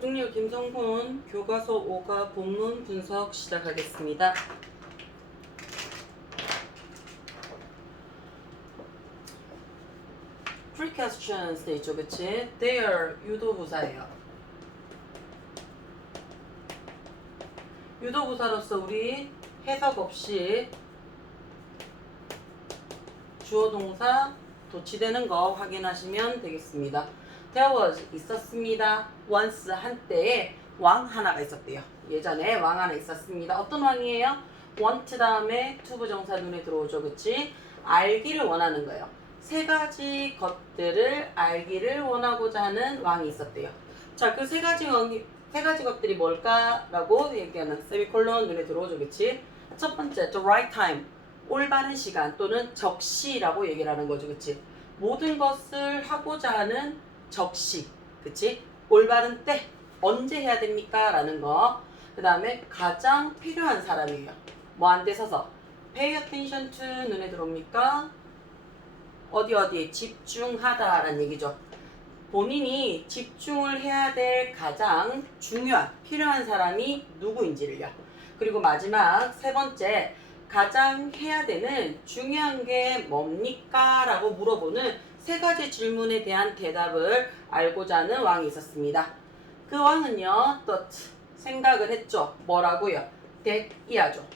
중류 김성훈 교과서 5가 본문 분석 시작하겠습니다. Pre-questions 돼 있죠, 그치? There 유도부사예요. 유도부사로서 우리 해석 없이 주어 동사 도치되는 거 확인하시면 되겠습니다. There was 있었습니다. once 한때에 왕 하나가 있었대요. 예전에 왕 하나 있었습니다. 어떤 왕이에요? want 다음에 to 부정사 눈에 들어오죠, 그치? 알기를 원하는 거예요. 세 가지 것들을 알기를 원하고자 하는 왕이 있었대요. 자, 그 세 가지 것들이 뭘까라고 얘기하는 세미콜론 눈에 들어오죠, 그치? 첫 번째, the right time. 올바른 시간 또는 적시라고 얘기를 하는 거죠, 그치? 모든 것을 하고자 하는 적시, 그치? 올바른 때, 언제 해야 됩니까? 라는 거. 그 다음에 가장 필요한 사람이에요. 뭐 안 돼 서서 pay attention to 눈에 들어옵니까? 어디에 집중하다 라는 얘기죠. 본인이 집중을 해야 될 가장 중요한, 필요한 사람이 누구인지를요. 그리고 마지막 세 번째, 가장 해야 되는 중요한 게 뭡니까? 라고 물어보는 세 가지 질문에 대한 대답을 알고자 하는 왕이 있었습니다. 그 왕은요, thought, 생각을 했죠. 뭐라고요? that 이하죠.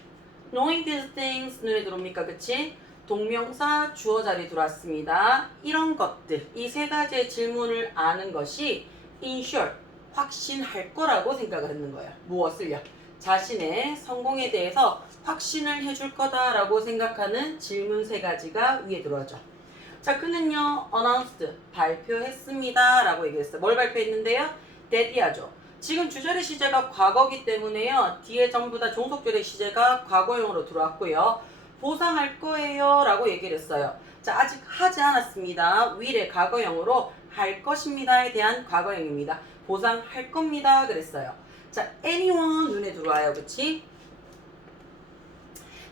knowing these things 눈에 들어옵니까? 그치? 동명사 주어 자리 들어왔습니다. 이런 것들, 이 세 가지의 질문을 아는 것이 ensure, 확신할 거라고 생각을 했는 거예요. 무엇을요? 자신의 성공에 대해서 확신을 해줄 거다라고 생각하는 질문 세 가지가 위에 들어오죠. 자, 그는요, announced, 발표했습니다 라고 얘기했어요. 뭘 발표했는데요? that 하죠. 지금 주절의 시제가 과거기 때문에요. 뒤에 전부 다 종속절의 시제가 과거형으로 들어왔고요. 보상할 거예요 라고 얘기를 했어요. 자, 아직 하지 않았습니다. will의 과거형으로 할 것입니다에 대한 과거형입니다. 보상할 겁니다 그랬어요. 자, anyone 눈에 들어와요, 그치?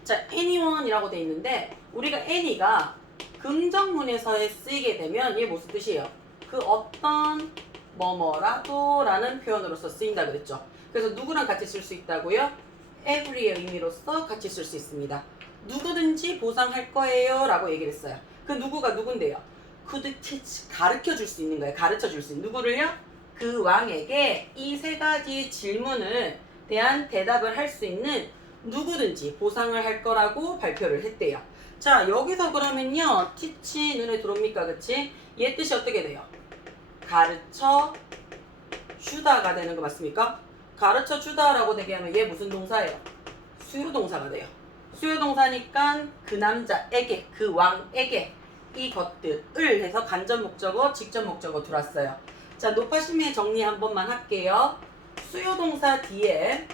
자, anyone이라고 돼 있는데 우리가 any가 긍정문에서에 쓰이게 되면 이게 무슨 뜻이에요? 그 어떤 뭐뭐라도 라는 표현으로서 쓰인다 그랬죠. 그래서 누구랑 같이 쓸 수 있다고요? every의 의미로서 같이 쓸 수 있습니다. 누구든지 보상할 거예요 라고 얘기를 했어요. 그 누구가 누군데요? could teach, 가르쳐 줄 수 있는 거예요. 가르쳐 줄 수 있는 누구를요? 그 왕에게 이 세 가지 질문을 대한 대답을 할 수 있는 누구든지 보상을 할 거라고 발표를 했대요. 자, 여기서 그러면요, teach 눈에 들어옵니까? 그치? 얘 뜻이 어떻게 돼요? 가르쳐 주다가 되는 거 맞습니까? 가르쳐 주다라고 되게 하면 얘 무슨 동사예요? 수요동사가 돼요. 수요동사니까 그 남자에게, 그 왕에게 이것들을 해서 간접 목적어, 직접 목적어 들어왔어요. 자, 높아심의 정리 한 번만 할게요. 수요동사 뒤에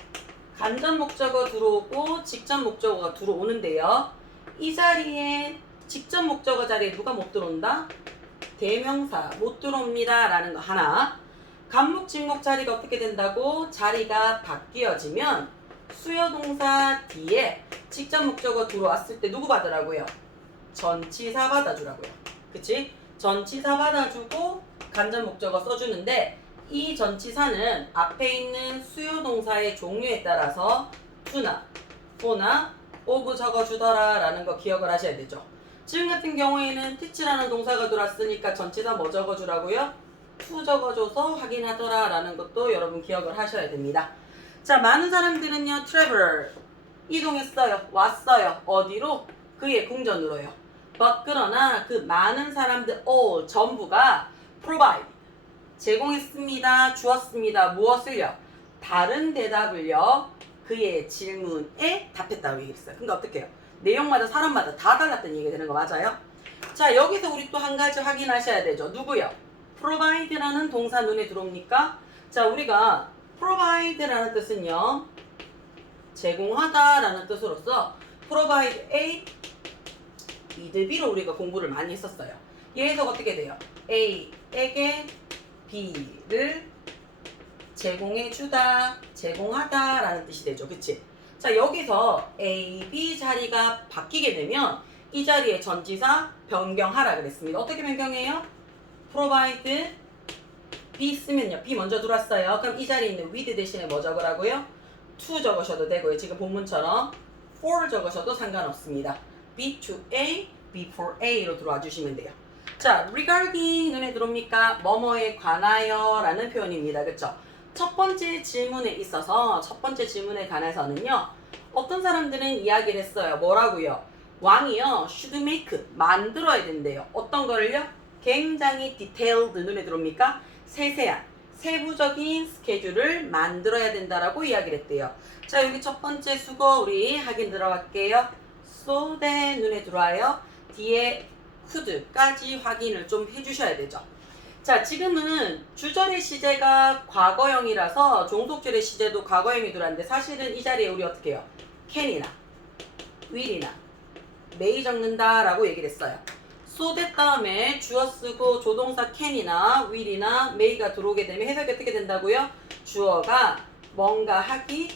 간접 목적어 들어오고 직접 목적어가 들어오는데요. 이 자리에 직접 목적어 자리에 누가 못 들어온다? 대명사 못 들어옵니다 라는 거 하나. 간목 진목 자리가 어떻게 된다고? 자리가 바뀌어지면 수요동사 뒤에 직접 목적어 들어왔을 때 누구 받으라고요? 전치사 받아주라고요. 그치? 전치사 받아주고 간접 목적어 써주는데 이 전치사는 앞에 있는 수요동사의 종류에 따라서 to나, for나 of 적어주더라 라는 거 기억을 하셔야 되죠. 지금 같은 경우에는 teach라는 동사가 들어왔으니까 전치사 뭐 적어주라고요? to 적어줘서 확인하더라 라는 것도 여러분 기억을 하셔야 됩니다. 자, 많은 사람들은요, traveler, 이동했어요, 왔어요. 어디로? 그의 궁전으로요. but 그러나 그 많은 사람들 all, 전부가 provide, 제공했습니다, 주었습니다. 무엇을요? 다른 대답을요, 그의 질문에 답했다고 얘기했어요. 그러니까 어떻게 해요? 내용마다 사람마다 다 달랐던 얘기가 되는 거 맞아요? 자, 여기서 우리 또 한 가지 확인하셔야 되죠. 누구요? provide라는 동사 눈에 들어옵니까? 자, 우리가 provide라는 뜻은요, 제공하다 라는 뜻으로서 provide A, B, B로 우리가 공부를 많이 했었어요. 얘 해석 어떻게 돼요? A에게 B를 제공해주다, 제공하다 라는 뜻이 되죠. 그치? 자, 여기서 A, B 자리가 바뀌게 되면 이 자리에 전치사 변경하라 그랬습니다. 어떻게 변경해요? provide be 쓰면요. be 먼저 들어왔어요. 그럼 이 자리에 있는 with 대신에 뭐 적으라고요? to 적으셔도 되고요. 지금 본문처럼 for 적으셔도 상관없습니다. be to A, be for A로 들어와 주시면 돼요. 자, regarding 눈에 들어옵니까? 뭐뭐에 관하여 라는 표현입니다. 그쵸? 첫 번째 질문에 있어서 첫 번째 질문에 관해서는요. 어떤 사람들은 이야기를 했어요. 뭐라고요? 왕이요. should make 만들어야 된대요. 어떤 거를요? 굉장히 detailed 눈에 들어옵니까? 세세한 세부적인 스케줄을 만들어야 된다라고 이야기를 했대요. 자, 여기 첫 번째 수거 우리 확인 들어갈게요. so that 눈에 들어와요. 뒤에 could까지 확인을 좀 해주셔야 되죠. 자, 지금은 주절의 시제가 과거형이라서 종속절의 시제도 과거형이 들어왔는데 사실은 이 자리에 우리 어떻게 해요? can이나 will이나 may 적는다라고 얘기를 했어요. so that 다음에 주어 쓰고 조동사 can이나 will이나 may가 들어오게 되면 해석이 어떻게 된다고요? 주어가 뭔가 하기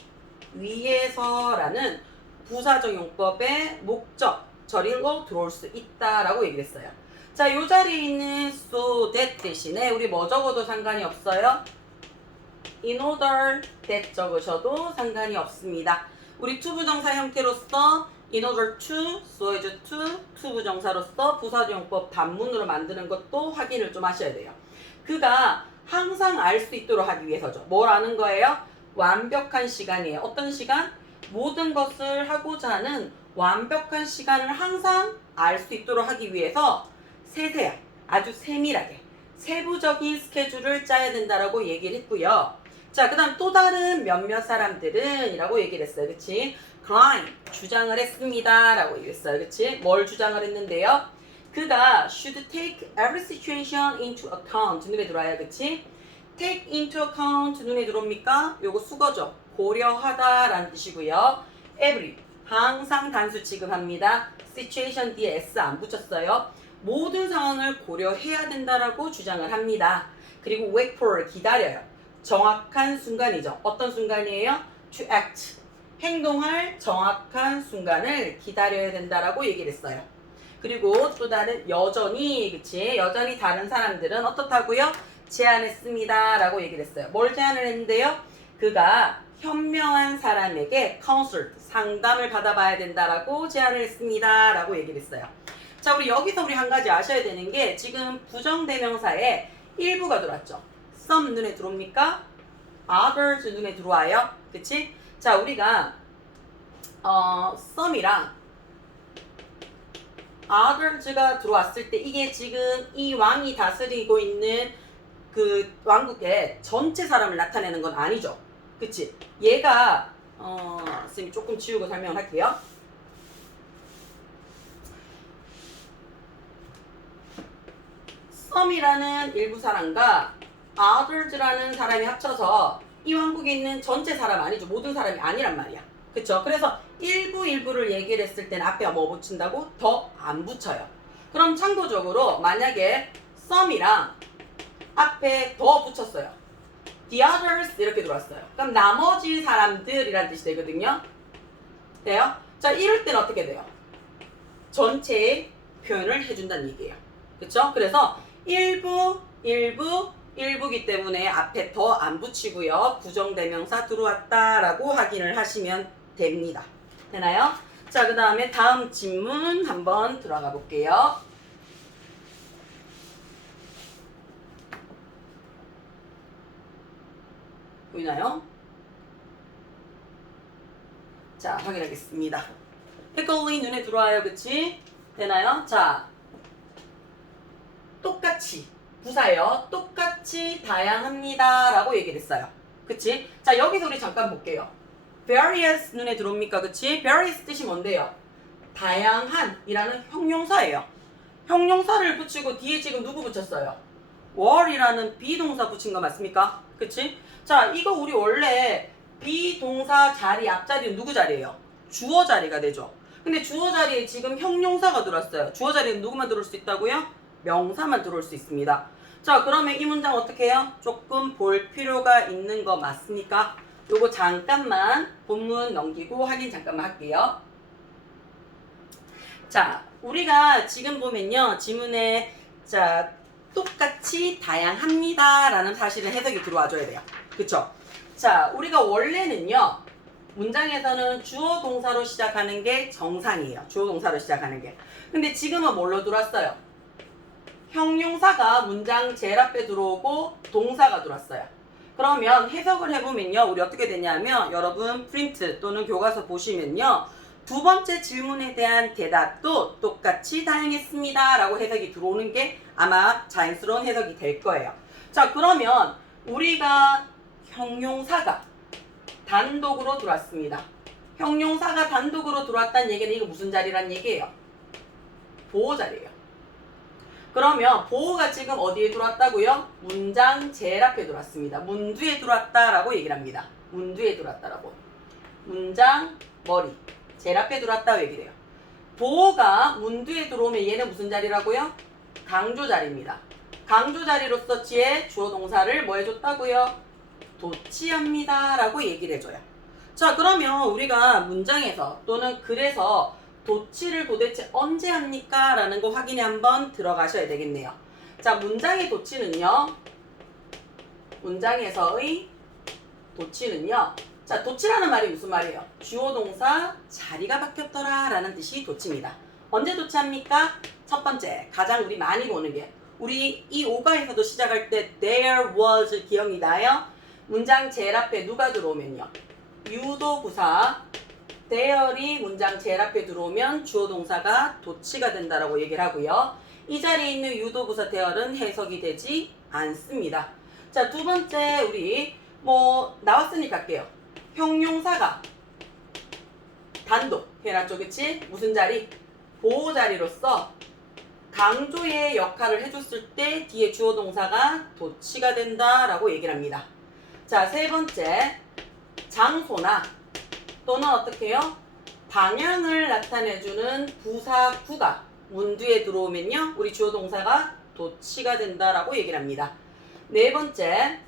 위해서라는 부사적 용법의 목적 절일로 들어올 수 있다라고 얘기를 했어요. 자, 요 자리에 있는 so that 대신에 우리 뭐 적어도 상관이 없어요? in order that 적으셔도 상관이 없습니다. 우리 투부정사 형태로서 in order to, so as to, 투부정사로서 부사적용법 단문으로 만드는 것도 확인을 좀 하셔야 돼요. 그가 항상 알 수 있도록 하기 위해서죠. 뭘 아는 거예요? 완벽한 시간이에요. 어떤 시간? 모든 것을 하고자 하는 완벽한 시간을 항상 알 수 있도록 하기 위해서 세세한, 아주 세밀하게 세부적인 스케줄을 짜야 된다라고 얘기를 했고요. 자, 그 다음 또 다른 몇몇 사람들은 이라고 얘기를 했어요. 그치? claim, 주장을 했습니다 라고 얘기했어요. 그치? 뭘 주장을 했는데요? 그가 should take every situation into account 눈에 들어와요. 그치? take into account 눈에 들어옵니까? 요거 수거죠. 고려하다 라는 뜻이고요. every, 항상 단수 취급합니다. situation 뒤에 s 안 붙였어요. 모든 상황을 고려해야 된다라고 주장을 합니다. 그리고 wait for, 기다려요. 정확한 순간이죠. 어떤 순간이에요? to act, 행동할 정확한 순간을 기다려야 된다라고 얘기를 했어요. 그리고 또 다른 여전히, 그치? 여전히 다른 사람들은 어떻다고요? 제안했습니다 라고 얘기를 했어요. 뭘 제안을 했는데요? 그가 현명한 사람에게 counsel, 상담을 받아봐야 된다라고 제안을 했습니다 라고 얘기를 했어요. 자, 우리 여기서 우리 한 가지 아셔야 되는 게 지금 부정대명사에 일부가 들어왔죠. some 눈에 들어옵니까? others 눈에 들어와요. 그치? 자, 우리가 some이랑 others가 들어왔을 때 이게 지금 이 왕이 다스리고 있는 그 왕국의 전체 사람을 나타내는 건 아니죠. 그치? 얘가 선생님이 조금 지우고 설명을 할게요. some이라는 일부 사람과 others라는 사람이 합쳐서 이 왕국에 있는 전체 사람 아니죠. 모든 사람이 아니란 말이야. 그쵸? 그래서 일부를 얘기를 했을 때는 앞에 뭐 붙인다고? 더 안 붙여요. 그럼 참고적으로 만약에 some이랑 앞에 더 붙였어요. the others 이렇게 들어왔어요. 그럼 나머지 사람들이란 뜻이 되거든요. 돼요? 자, 이럴 때는 어떻게 돼요? 전체의 표현을 해준다는 얘기예요. 그쵸? 그래서 일부기 때문에 앞에 더 안 붙이고요. 부정대명사 들어왔다라고 확인을 하시면 됩니다. 되나요? 자, 그 다음에 다음 질문 한번 들어가 볼게요. 보이나요? 자, 확인하겠습니다. 헷갈리 눈에 들어와요. 그치? 되나요? 자, 똑같이 부사예요. 똑같이 다양합니다 라고 얘기를 했어요. 그치? 자, 여기서 우리 잠깐 볼게요. various 눈에 들어옵니까? 그치? various 뜻이 뭔데요? 다양한 이라는 형용사예요. 형용사를 붙이고 뒤에 지금 누구 붙였어요? 월이라는 비동사 붙인 거 맞습니까? 그치? 자, 이거 우리 원래 비동사 자리 앞자리는 누구 자리예요? 주어 자리가 되죠. 근데 주어 자리에 지금 형용사가 들어왔어요. 주어 자리에 누구만 들어올 수 있다고요? 명사만 들어올 수 있습니다. 자, 그러면 이 문장 어떻게 해요? 조금 볼 필요가 있는 거 맞습니까? 요거 잠깐만 본문 넘기고 확인 잠깐만 할게요. 자, 우리가 지금 보면요. 지문에 자, 똑같이 다양합니다 라는 사실은 해석이 들어와 줘야 돼요. 그쵸? 자, 우리가 원래는요, 문장에서는 주어 동사로 시작하는 게 정상이에요. 주어 동사로 시작하는 게. 근데 지금은 뭘로 들어왔어요? 형용사가 문장 제일 앞에 들어오고 동사가 들어왔어요. 그러면 해석을 해보면요, 우리 어떻게 되냐면, 여러분 프린트 또는 교과서 보시면요, 두 번째 질문에 대한 대답도 똑같이 다양했습니다 라고 해석이 들어오는 게 아마 자연스러운 해석이 될 거예요. 자, 그러면 우리가 형용사가 단독으로 들어왔습니다. 형용사가 단독으로 들어왔다는 얘기는 이거 무슨 자리란 얘기예요? 보호 자리예요. 그러면 보호가 지금 어디에 들어왔다고요? 문장 제일 앞에 들어왔습니다. 문 뒤에 들어왔다라고 얘기를 합니다. 문 뒤에 들어왔다라고. 문장 머리 제일 앞에 들어왔다고 얘기를 해요. 보호가 문 뒤에 들어오면 얘는 무슨 자리라고요? 강조 자리입니다. 강조 자리로서 지에 주어 동사를 뭐 해줬다고요? 도치합니다 라고 얘기를 해줘요. 자, 그러면 우리가 문장에서 또는 글에서 도치를 도대체 언제 합니까? 라는 거 확인에 한번 들어가셔야 되겠네요. 자, 문장의 도치는요, 문장에서의 도치는요, 자, 도치라는 말이 무슨 말이에요? 주어 동사 자리가 바뀌었더라 라는 뜻이 도치입니다. 언제 도치합니까? 첫 번째, 가장 우리 많이 보는 게, 우리 이 오가에서도 시작할 때 there was 기억이 나요? 문장 제일 앞에 누가 들어오면요, 유도부사 there이 문장 제일 앞에 들어오면 주어 동사가 도치가 된다라고 얘기를 하고요. 이 자리에 있는 유도부사 there는 해석이 되지 않습니다. 자, 두 번째, 우리 뭐 나왔으니까 할게요. 형용사가 단독 해놨죠, 그치? 무슨 자리? 보호 자리로서 강조의 역할을 해줬을 때 뒤에 주어 동사가 도치가 된다라고 얘기를 합니다. 자, 세 번째, 장소나 또는 어떻게 해요? 방향을 나타내주는 부사구가 문 뒤에 들어오면요, 우리 주어 동사가 도치가 된다라고 얘기를 합니다. 네 번째,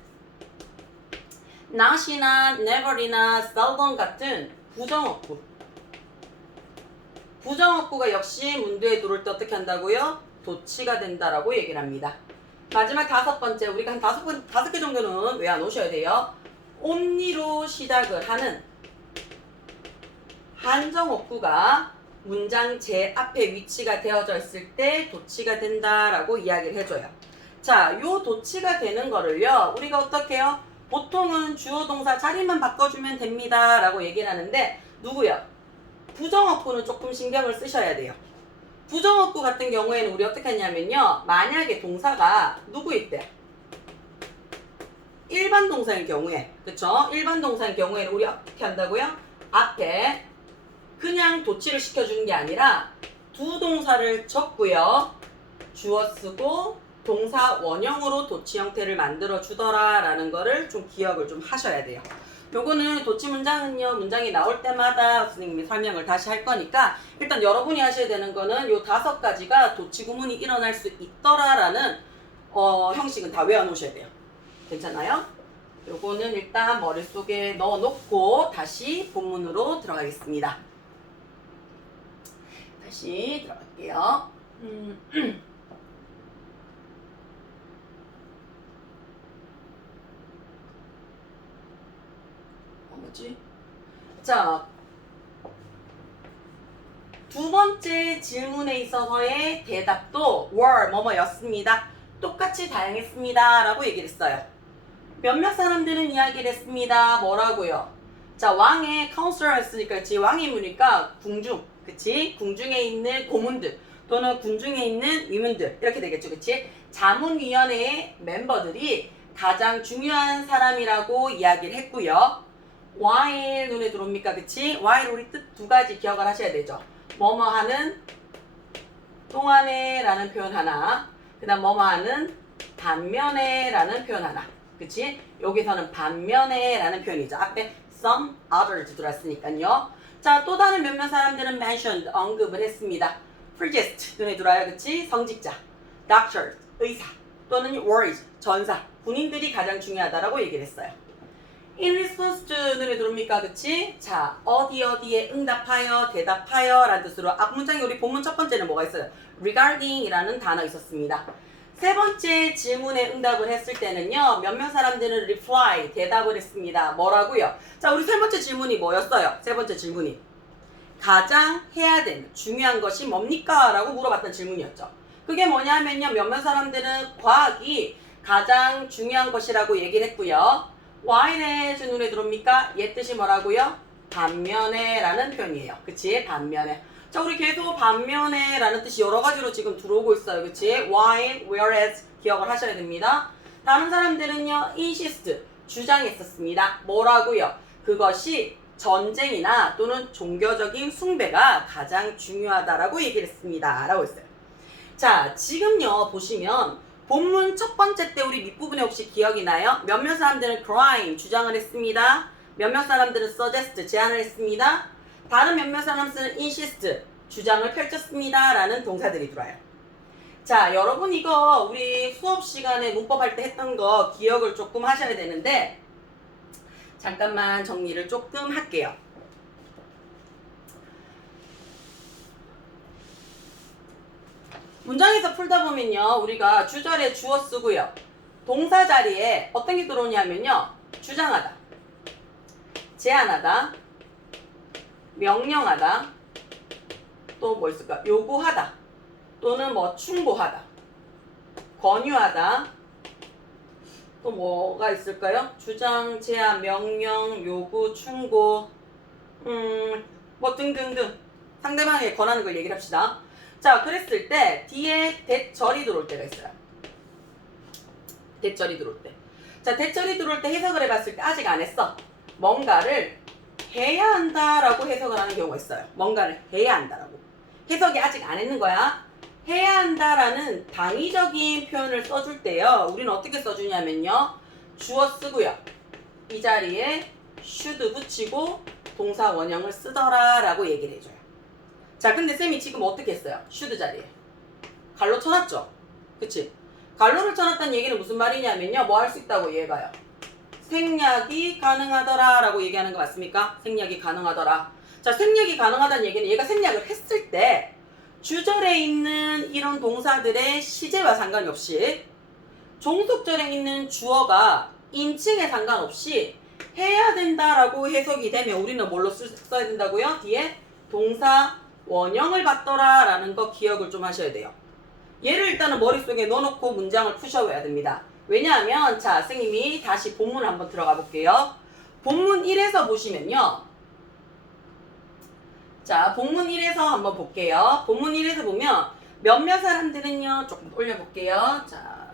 not이나 never이나 seldom 같은 부정어구. 부정어구가 역시 문 뒤에 들어올 때 어떻게 한다고요? 도치가 된다라고 얘기를 합니다. 마지막 다섯 번째, 우리가 한 다섯 개 정도는 외워 놓으셔야 돼요. only로 시작을 하는 한정어구가 문장 제 앞에 위치가 되어져 있을 때 도치가 된다라고 이야기를 해줘요. 자, 요 도치가 되는 거를요, 우리가 어떻게 해요? 보통은 주어 동사 자리만 바꿔주면 됩니다 라고 얘기를 하는데, 누구요? 부정어구는 조금 신경을 쓰셔야 돼요. 부정어구 같은 경우에는 우리 어떻게 하냐면요, 만약에 동사가 누구일 때? 일반 동사인 경우에, 그쵸? 일반 동사인 경우에는 우리 어떻게 한다고요? 앞에 그냥 도치를 시켜주는 게 아니라 두 동사를 적고요, 주어 쓰고 동사 원형으로 도치 형태를 만들어 주더라 라는 거를 좀 기억을 좀 하셔야 돼요. 요거는 도치 문장은요, 문장이 나올 때마다 선생님이 설명을 다시 할 거니까 일단 여러분이 하셔야 되는 거는 요 5가지가 도치 구문이 일어날 수 있더라 라는 형식은 다 외워 놓으셔야 돼요. 괜찮아요? 요거는 일단 머릿속에 넣어 놓고 다시 본문으로 들어가겠습니다. 다시 들어갈게요. 뭐지? 자, 두 번째 질문에 있어서의 대답도 were 뭐뭐였습니다. 똑같이 다양했습니다 라고 얘기를 했어요. 몇몇 사람들은 이야기를 했습니다. 뭐라고요? 자, 왕의 카운슬러 했으니까, 그치? 왕의 문이니까 궁중, 그치? 궁중에 있는 고문들 또는 궁중에 있는 위문들 이렇게 되겠죠, 그치? 자문위원회의 멤버들이 가장 중요한 사람이라고 이야기를 했고요. while 눈에 들어옵니까, 그치? while 우리 뜻 2가지 기억을 하셔야 되죠. 뭐뭐 하는 동안에 라는 표현 하나, 그 다음 뭐뭐 하는 반면에 라는 표현 하나, 그치? 여기서는 반면에 라는 표현이죠. 앞에 some others 들어왔으니까요. 자, 또 다른 몇몇 사람들은 mentioned 언급을 했습니다. priest 눈에 들어와요, 그치? 성직자, doctor 의사 또는 warriors 전사, 군인들이 가장 중요하다라고 얘기를 했어요. in response to 눈에 들어옵니까, 그치? 자, 어디에 응답하여 대답하여 라는 뜻으로 앞 문장에 우리 본문 첫 번째는 뭐가 있어요? regarding 이라는 단어 있었습니다. 세 번째 질문에 응답을 했을 때는요. 몇몇 사람들은 reply, 대답을 했습니다. 뭐라고요? 자, 우리 세 번째 질문이 뭐였어요? 세 번째 질문이 가장 해야 되는 중요한 것이 뭡니까? 라고 물어봤던 질문이었죠. 그게 뭐냐면요. 몇몇 사람들은 과학이 가장 중요한 것이라고 얘기를 했고요. why에 제 눈에 들어옵니까? 얘 뜻이 뭐라고요? 반면에 라는 표현이에요. 그치? 반면에. 자, 우리 계속 반면에 라는 뜻이 여러 가지로 지금 들어오고 있어요. 그치? why, whereas 기억을 하셔야 됩니다. 다른 사람들은요. insist, 주장했었습니다. 뭐라고요? 그것이 전쟁이나 또는 종교적인 숭배가 가장 중요하다라고 얘기를 했습니다. 라고 했어요. 자, 지금요. 보시면 본문 첫 번째 때 우리 밑부분에 혹시 기억이 나요? 몇몇 사람들은 crime, 주장을 했습니다. 몇몇 사람들은 suggest, 제안을 했습니다. 다른 몇몇 사람들은 insist, 주장을 펼쳤습니다. 라는 동사들이 들어와요. 자, 여러분 이거 우리 수업 시간에 문법 할 때 했던 거 기억을 조금 하셔야 되는데 잠깐만 정리를 조금 할게요. 문장에서 풀다 보면요. 우리가 주절에 주어 쓰고요. 동사 자리에 어떤 게 들어오냐면요. 주장하다, 제안하다, 명령하다, 또 뭐 있을까? 요구하다, 또는 뭐 충고하다, 권유하다, 또 뭐가 있을까요? 주장, 제안, 명령, 요구, 충고, 뭐 등등등 상대방에게 권하는 걸 얘기를 합시다. 자, 그랬을 때 뒤에 대절이 들어올 때가 있어요. 대절이 들어올 때. 자, 대절이 들어올 때 해석을 해봤을 때 아직 안 했어. 뭔가를 해야 한다라고 해석을 하는 경우가 있어요. 뭔가를 해야 한다라고. 해석이 아직 안 했는 거야. 해야 한다라는 당위적인 표현을 써줄 때요. 우리는 어떻게 써주냐면요. 주어 쓰고요. 이 자리에 should 붙이고 동사 원형을 쓰더라 라고 얘기를 해줘요. 자, 근데 쌤이 지금 어떻게 했어요? should 자리에 갈로 쳐놨죠? 그치? 갈로를 쳐놨다는 얘기는 무슨 말이냐면요. 뭐 할 수 있다고 얘가요. 생략이 가능하더라 라고 얘기하는 거 맞습니까? 생략이 가능하더라. 자, 생략이 가능하다는 얘기는 얘가 생략을 했을 때 주절에 있는 이런 동사들의 시제와 상관이 없이 종속절에 있는 주어가 인칭에 상관없이 해야 된다라고 해석이 되면 우리는 뭘로 써야 된다고요? 뒤에 동사 원형을 받더라 라는 거 기억을 좀 하셔야 돼요. 얘를 일단은 머릿속에 넣어놓고 문장을 푸셔야 됩니다. 왜냐하면 자, 선생님이 다시 본문을 한번 들어가 볼게요. 본문 1에서 보시면요. 자, 본문 1에서 한번 볼게요. 본문 1에서 보면 몇몇 사람들은요. 조금 올려볼게요. 자,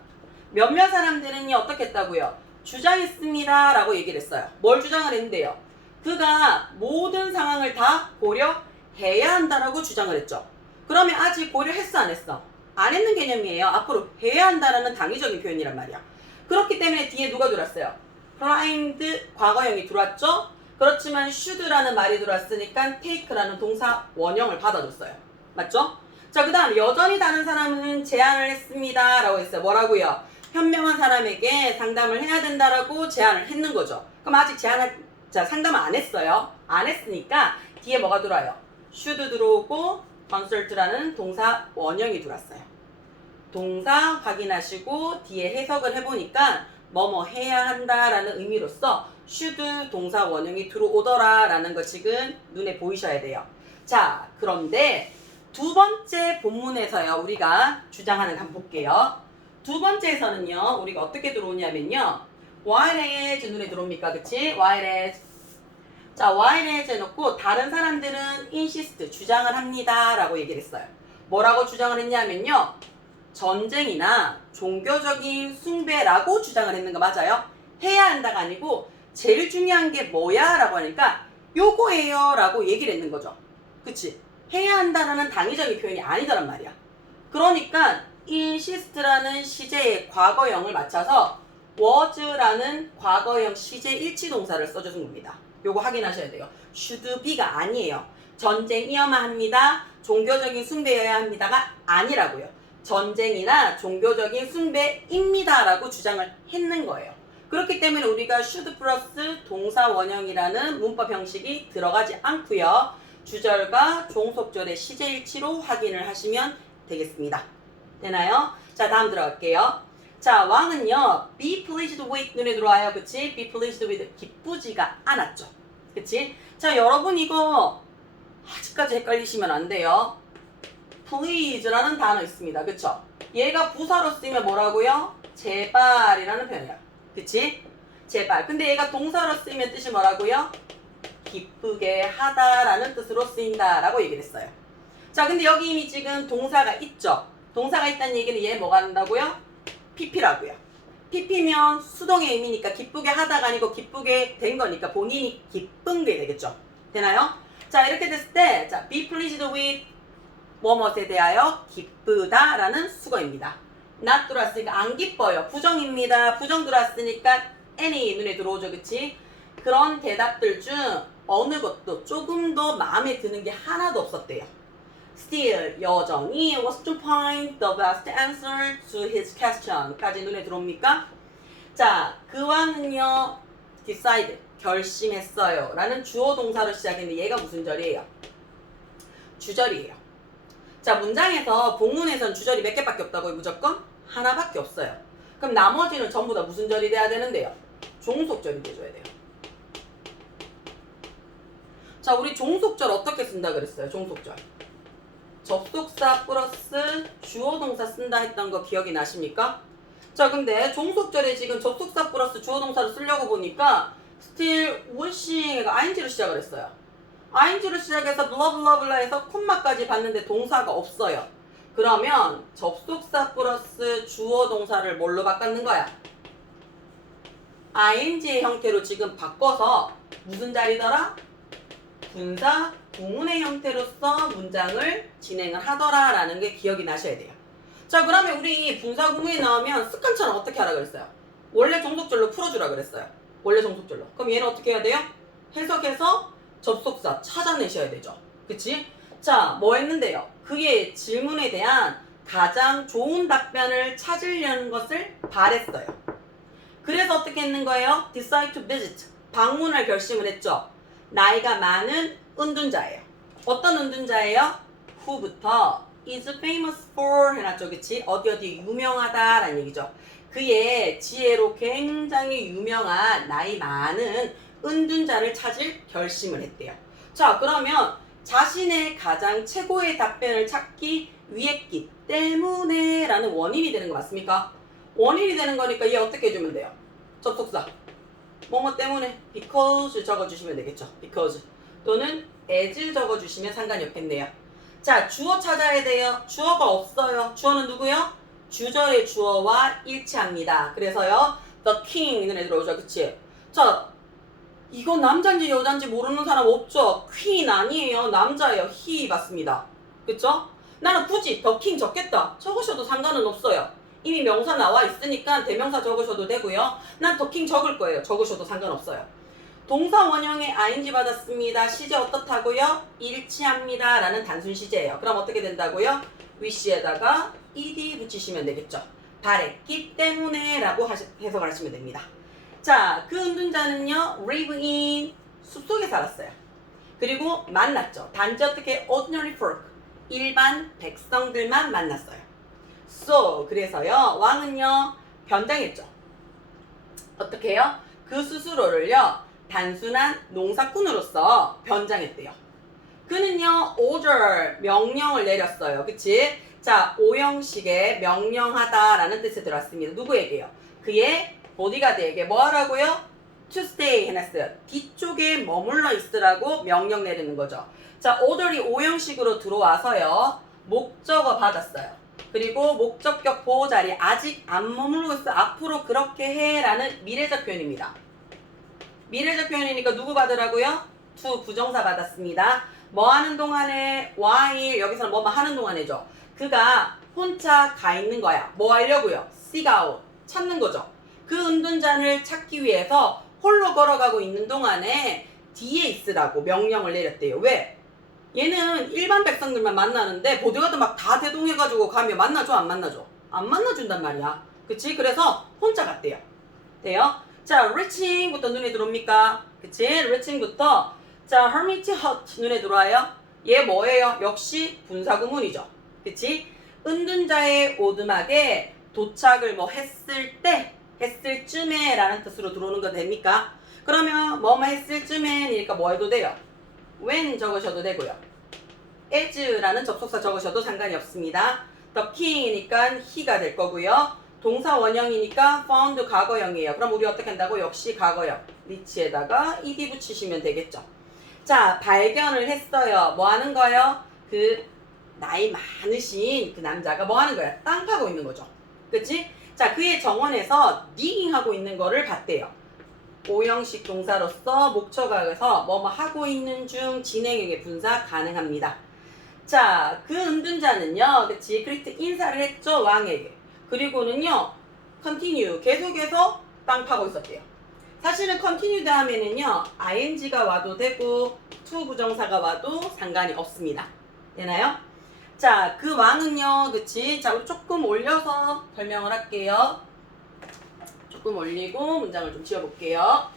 몇몇 사람들은요. 어떻게 했다고요? 주장했습니다 라고 얘기를 했어요. 뭘 주장을 했는데요? 그가 모든 상황을 다 고려해야 한다라고 주장을 했죠. 그러면 아직 고려했어 안 했어? 안 했는 개념이에요. 앞으로 해야 한다라는 당위적인 표현이란 말이야. 그렇기 때문에 뒤에 누가 들어왔어요? primed 과거형이 들어왔죠? 그렇지만 should라는 말이 들어왔으니까 take라는 동사 원형을 받아줬어요. 맞죠? 자, 그 다음 여전히 다른 사람은 제안을 했습니다 라고 했어요. 뭐라고요? 현명한 사람에게 상담을 해야 된다라고 제안을 했는 거죠. 그럼 아직 상담을 안 했어요. 안 했으니까 뒤에 뭐가 들어와요? should 들어오고 consult라는 동사 원형이 들어왔어요. 동사 확인하시고 뒤에 해석을 해보니까 뭐뭐 해야 한다라는 의미로서 should 동사 원형이 들어오더라 라는 거 지금 눈에 보이셔야 돼요. 자, 그런데 두 번째 본문에서요. 우리가 주장하는 거 한번 볼게요. 두 번째에서는요. 우리가 어떻게 들어오냐면요. whileas 눈에 들어옵니까? 그치? whileas. 자, whileas 해놓고 다른 사람들은 insist, 주장을 합니다 라고 얘기를 했어요. 뭐라고 주장을 했냐면요. 전쟁이나 종교적인 숭배라고 주장을 했는 거 맞아요? 해야 한다가 아니고 제일 중요한 게 뭐야? 라고 하니까 요거예요 라고 얘기를 했는 거죠. 그치? 해야 한다는 당위적인 표현이 아니더란 말이야. 그러니까 insist라는 시제의 과거형을 맞춰서 was라는 과거형 시제 일치동사를 써주는 겁니다. 요거 확인하셔야 돼요. should be가 아니에요. 전쟁이어야 합니다. 종교적인 숭배여야 합니다가 아니라고요. 전쟁이나 종교적인 숭배입니다 라고 주장을 했는 거예요. 그렇기 때문에 우리가 should 플러스 동사 원형이라는 문법 형식이 들어가지 않고요. 주절과 종속절의 시제일치로 확인을 하시면 되겠습니다. 되나요? 자, 다음 들어갈게요. 자, 왕은요, be pleased with 눈에 들어와요. 그치? be pleased with 기쁘지가 않았죠. 그치? 자, 여러분 이거 아직까지 헷갈리시면 안 돼요. please라는 단어 있습니다. 그쵸? 얘가 부사로 쓰이면 뭐라고요? 제발이라는 표현이야. 그치? 제발. 근데 얘가 동사로 쓰이면 뜻이 뭐라고요? 기쁘게 하다라는 뜻으로 쓰인다라고 얘기를 했어요. 자, 근데 여기 이미 지금 동사가 있죠? 동사가 있다는 얘기는 얘 뭐가 한다고요? PP라고요. PP면 수동의 의미니까 기쁘게 하다가 아니고 기쁘게 된 거니까 본인이 기쁜 게 되겠죠? 되나요? 자, 이렇게 됐을 때, 자, be pleased with 뭐뭐에 대하여 기쁘다라는 수거입니다. not 들어왔으니까 안 기뻐요. 부정입니다. 부정 들어왔으니까 any 눈에 들어오죠. 그치? 그런 대답들 중 어느 것도 조금 더 마음에 드는 게 하나도 없었대요. Still, 여전히 was to find the best answer to his question 까지 눈에 들어옵니까? 자, 그 왕은요 decide, 결심했어요 라는 주어 동사로 시작했는데 얘가 무슨 절이에요? 주절이에요. 자, 문장에서 본문에선 주절이 몇 개밖에 없다고요? 무조건? 하나밖에 없어요. 그럼 나머지는 전부 다 무슨 절이 돼야 되는데요? 종속절이 돼줘야 돼요. 자, 우리 종속절 어떻게 쓴다 그랬어요? 종속절. 접속사 플러스 주어 동사 쓴다 했던 거 기억이 나십니까? 자, 근데 종속절에 지금 접속사 플러스 주어 동사를 쓰려고 보니까 still wishing가 ing로 시작을 했어요. ing로 시작해서 블러블러블러 해서 콤마까지 봤는데 동사가 없어요. 그러면 접속사 플러스 주어 동사를 뭘로 바꿨는 거야? ing의 형태로 지금 바꿔서 무슨 자리더라? 분사 구문의 형태로서 문장을 진행을 하더라라는 게 기억이 나셔야 돼요. 자, 그러면 우리 분사 구문이 나오면 습관처럼 어떻게 하라 그랬어요? 원래 종속절로 풀어주라 그랬어요. 원래 종속절로. 그럼 얘는 어떻게 해야 돼요? 해석해서 접속사 찾아내셔야 되죠. 그치? 자, 뭐 했는데요? 그의 질문에 대한 가장 좋은 답변을 찾으려는 것을 바랬어요. 그래서 어떻게 했는 거예요? decide to visit. 방문할 결심을 했죠. 나이가 많은 은둔자예요. 어떤 은둔자예요? who부터 is famous for 해놨죠. 그치? 어디 유명하다라는 얘기죠. 그의 지혜로 굉장히 유명한 나이 많은 은둔자를 찾을 결심을 했대요. 자, 그러면 자신의 가장 최고의 답변을 찾기 위했기 때문에 라는 원인이 되는 거 맞습니까? 원인이 되는 거니까 얘 어떻게 해주면 돼요? 접속사 뭐뭐 때문에 because 적어주시면 되겠죠. because 또는 as 적어주시면 상관이 없겠네요. 자, 주어 찾아야 돼요. 주어가 없어요. 주어는 누구요? 주절의 주어와 일치합니다. 그래서요 the king 눈에 들어오죠. 그치? 자, 이거 남자인지 여자인지 모르는 사람 없죠? queen 아니에요. 남자예요. he 맞습니다. 그쵸? 나는 굳이 the king 적겠다 적으셔도 상관은 없어요. 이미 명사 나와 있으니까 대명사 적으셔도 되고요. 난 the king 적을 거예요. 적으셔도 상관없어요. 동사 원형에 ing 받았습니다. 시제 어떻다고요? 일치합니다 라는 단순 시제예요. 그럼 어떻게 된다고요? wish에다가 ed 붙이시면 되겠죠. 바랬기 때문에 라고 해석을 하시면 됩니다. 자, 그 은둔자는요 live in 숲속에 살았어요. 그리고 만났죠. 단지 어떻게 ordinary folk 일반 백성들만 만났어요. So 그래서요 왕은요 변장했죠. 어떻게 해요? 그 스스로를요 단순한 농사꾼으로서 변장했대요. 그는요 order 명령을 내렸어요. 그치? 자, 오형식의 명령하다라는 뜻이 들어왔습니다. 누구에게요? 그의 보디가드에게 뭐 하라고요? to stay 해놨어요. 뒤쪽에 머물러 있으라고 명령 내리는 거죠. 자, order이 오형식으로 들어와서요 목적어 받았어요. 그리고 목적격 보호 자리 아직 안 머물고 있어. 앞으로 그렇게 해 라는 미래적 표현입니다. 미래적 표현이니까 누구 받으라고요? to 부정사 받았습니다. 뭐 하는 동안에 while 여기서는 뭐뭐 하는 동안에죠. 그가 혼자 가 있는 거야. 뭐 하려고요? seek out 찾는 거죠. 그 은둔자를 찾기 위해서 홀로 걸어가고 있는 동안에 뒤에 있으라고 명령을 내렸대요. 왜? 얘는 일반 백성들만 만나는데 보디가드 막 다 대동해가지고 가면 만나줘 안 만나줘? 안 만나준단 말이야. 그치? 그래서 혼자 갔대요. 돼요? 자, reaching부터 눈에 들어옵니까? 그치? reaching부터 자, hermit hut 눈에 들어와요. 얘 뭐예요? 역시 분사구문이죠. 그치? 은둔자의 오두막에 도착을 뭐 했을 때, 했을 쯤에 라는 뜻으로 들어오는 거 됩니까? 그러면 뭐뭐 했을 쯤에니까 뭐 해도 돼요? when 적으셔도 되고요. as라는 접속사 적으셔도 상관이 없습니다. the king이니까 he가 될 거고요. 동사 원형이니까 found 과거형이에요. 그럼 우리 어떻게 한다고? 역시 과거형. reach에다가 ed 붙이시면 되겠죠. 자, 발견을 했어요. 뭐 하는 거예요? 그 나이 많으신 그 남자가 뭐 하는 거야? 땅 파고 있는 거죠. 그치? 자, 그의 정원에서 digging 하고 있는 거를 봤대요. 오형식 동사로서 목적어에서 뭐뭐 하고 있는 중 진행형의 분사 가능합니다. 자, 그 은둔자는요, 그치? 그리고 인사를 했죠, 왕에게. 그리고는요, continue, 계속해서 땅 파고 있었대요. 사실은 continue 다음에는요, ing가 와도 되고, to 부정사가 와도 상관이 없습니다. 되나요? 자, 그 왕은요, 그치? 자, 우리 조금 올려서 설명을 할게요. 조금 올리고 문장을 좀 지어볼게요.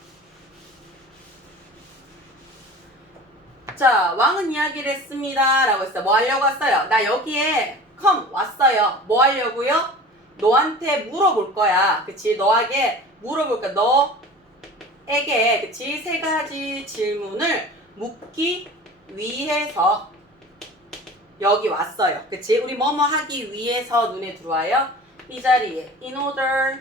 자, 왕은 이야기를 했습니다. 라고 했어요. 뭐 하려고 왔어요? 나 여기에 come 왔어요. 뭐 하려고요? 너한테 물어볼 거야. 그치? 너에게 물어볼 거야. 너에게, 그치? 세 가지 질문을 묻기 위해서 여기 왔어요. 그치? 우리 뭐뭐 하기 위해서 눈에 들어와요. 이 자리에 in order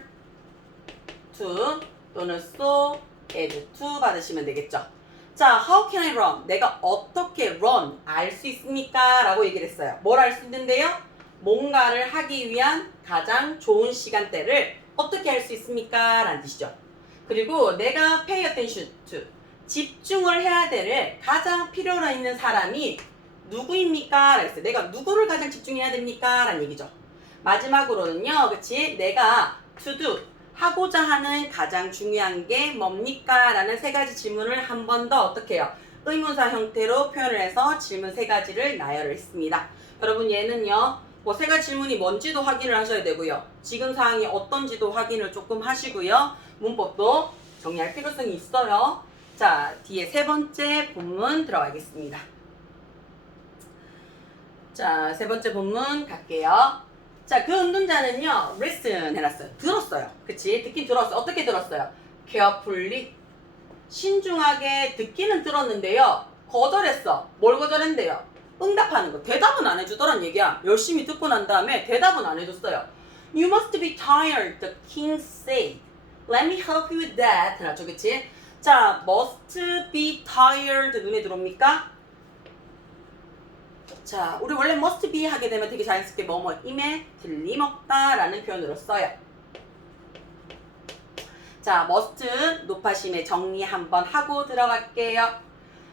to 또는 so as to 받으시면 되겠죠. 자, how can I run? 내가 어떻게 run 알 수 있습니까? 라고 얘기를 했어요. 뭘 알 수 있는데요? 뭔가를 하기 위한 가장 좋은 시간대를 어떻게 할 수 있습니까? 라는 뜻이죠. 그리고 내가 pay attention to 집중을 해야 될 가장 필요로 있는 사람이 누구입니까? 라고 했어요. 내가 누구를 가장 집중해야 됩니까? 라는 얘기죠. 마지막으로는요, 그치? 내가 to do 하고자 하는 가장 중요한 게 뭡니까? 라는 세 가지 질문을 한 번 더 어떻게 해요? 의문사 형태로 표현을 해서 질문 세 가지를 나열을 했습니다. 여러분 얘는요, 뭐 세 가지 질문이 뭔지도 확인을 하셔야 되고요. 지금 상황이 어떤지도 확인을 조금 하시고요. 문법도 정리할 필요성이 있어요. 자, 뒤에 세 번째 본문 들어가겠습니다. 자, 세 번째 본문 갈게요. 자, 그 은둔자는요, listen 해놨어요. 들었어요. 그치? 듣긴 들었어요. 어떻게 들었어요? carefully. 신중하게 듣기는 들었는데요. 거절했어. 뭘 거절했는데요? 응답하는 거. 대답은 안 해주더란 얘기야. 열심히 듣고 난 다음에 대답은 안 해줬어요. You must be tired, the king said. Let me help you with that. 해놨죠, 그치? 자, must be tired 눈에 들어옵니까? 자, 우리 원래 must be 하게 되면 되게 자연스럽게 뭐뭐임에 틀림없다 라는 표현으로 써요. 자, must 높아심의 정리 한번 하고 들어갈게요.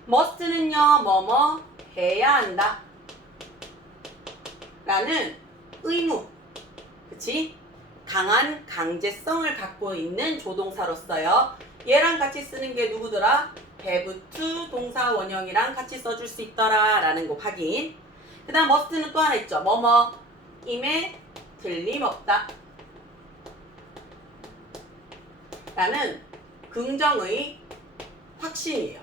must는요, 뭐뭐 해야 한다 라는 의무, 그치? 강한 강제성을 갖고 있는 조동사로 써요. 얘랑 같이 쓰는 게 누구더라? have to 동사 원형이랑 같이 써줄 수 있더라 라는 거 확인. 그 다음 must는 또 하나 있죠. 뭐뭐 임에 틀림없다 라는 긍정의 확신이에요.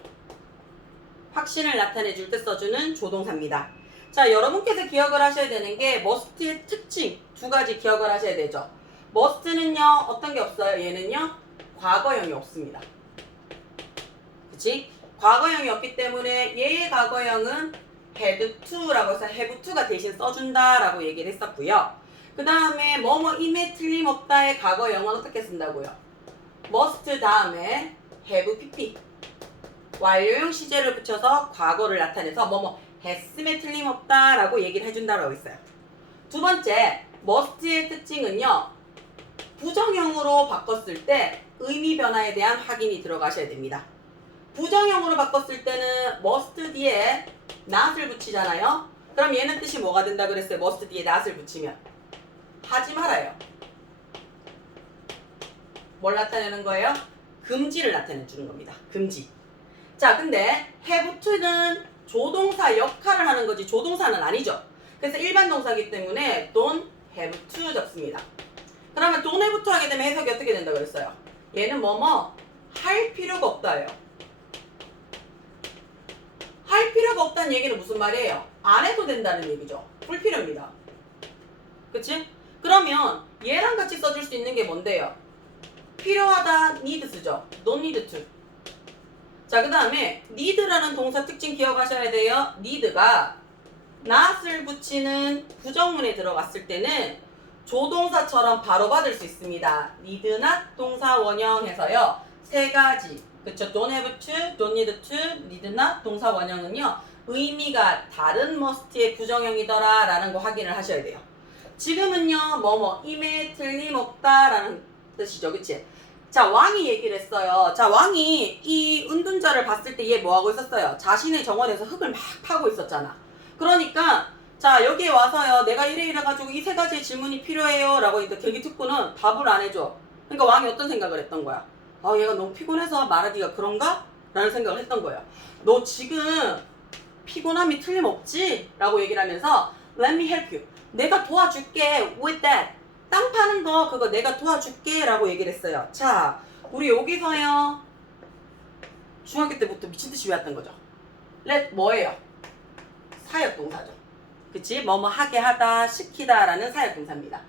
확신을 나타내 줄 때 써주는 조동사입니다. 자, 여러분께서 기억을 하셔야 되는 게 must의 특징 두 가지 기억을 하셔야 되죠. must는요, 어떤 게 없어요? 얘는요, 과거형이 없습니다. 그치? 과거형이 없기 때문에 얘의 과거형은 had to라고 해서 have to가 대신 써준다 라고 얘기를 했었고요. 그 다음에 뭐뭐임에 틀림없다의 과거형은 어떻게 쓴다고요? must 다음에 have pp 완료형 시제를 붙여서 과거를 나타내서 뭐뭐 했음에 틀림없다 라고 얘기를 해준다라고 했어요. 두 번째, must의 특징은요, 부정형으로 바꿨을 때 의미 변화에 대한 확인이 들어가셔야 됩니다. 부정형으로 바꿨을 때는 must 뒤에 not을 붙이잖아요. 그럼 얘는 뜻이 뭐가 된다 그랬어요? must 뒤에 not을 붙이면 하지 말아요. 뭘 나타내는 거예요? 금지를 나타내 주는 겁니다. 금지. 자, 근데 have to는 조동사 역할을 하는 거지 조동사는 아니죠. 그래서 일반 동사이기 때문에 don't have to 적습니다. 그러면 don't have to 하게 되면 해석이 어떻게 된다 그랬어요? 얘는 뭐뭐 할 필요가 없다예요. 할 필요가 없다는 얘기는 무슨 말이에요? 안 해도 된다는 얘기죠. 불필요입니다. 그치? 그러면 얘랑 같이 써줄 수 있는 게 뭔데요? 필요하다 need 쓰죠. don't need to. 자, 그 다음에 need라는 동사 특징 기억하셔야 돼요. need가 not을 붙이는 부정문에 들어갔을 때는 조동사처럼 바로 받을 수 있습니다. need not 동사 원형에서요. 세 가지. 그쵸? don't have to, don't need to, need not 동사 원형은요. 의미가 다른 must의 부정형이더라 라는 거 확인을 하셔야 돼요. 지금은요. 임에 틀림없다 라는 뜻이죠. 그치? 자, 왕이 얘기를 했어요. 자, 왕이 이 은둔자를 봤을 때 얘 뭐하고 있었어요? 자신의 정원에서 흙을 막 파고 있었잖아. 그러니까 자, 여기에 와서요. 내가 이래가지고 이 세 가지의 질문이 필요해요 라고 했는데 계기특구는 답을 안 해줘. 그러니까 왕이 어떤 생각을 했던 거야? 아, 얘가 너무 피곤해서 말하기가 그런가? 라는 생각을 했던 거예요. 너 지금 피곤함이 틀림없지? 라고 얘기를 하면서 Let me help you. 내가 도와줄게 with that. 땅 파는 거 그거 내가 도와줄게 라고 얘기를 했어요. 자, 우리 여기서요. 중학교 때부터 미친듯이 외웠던 거죠. let 뭐예요? 사역동사죠. 그치? 뭐뭐 하게 하다, 시키다 라는 사역동사입니다.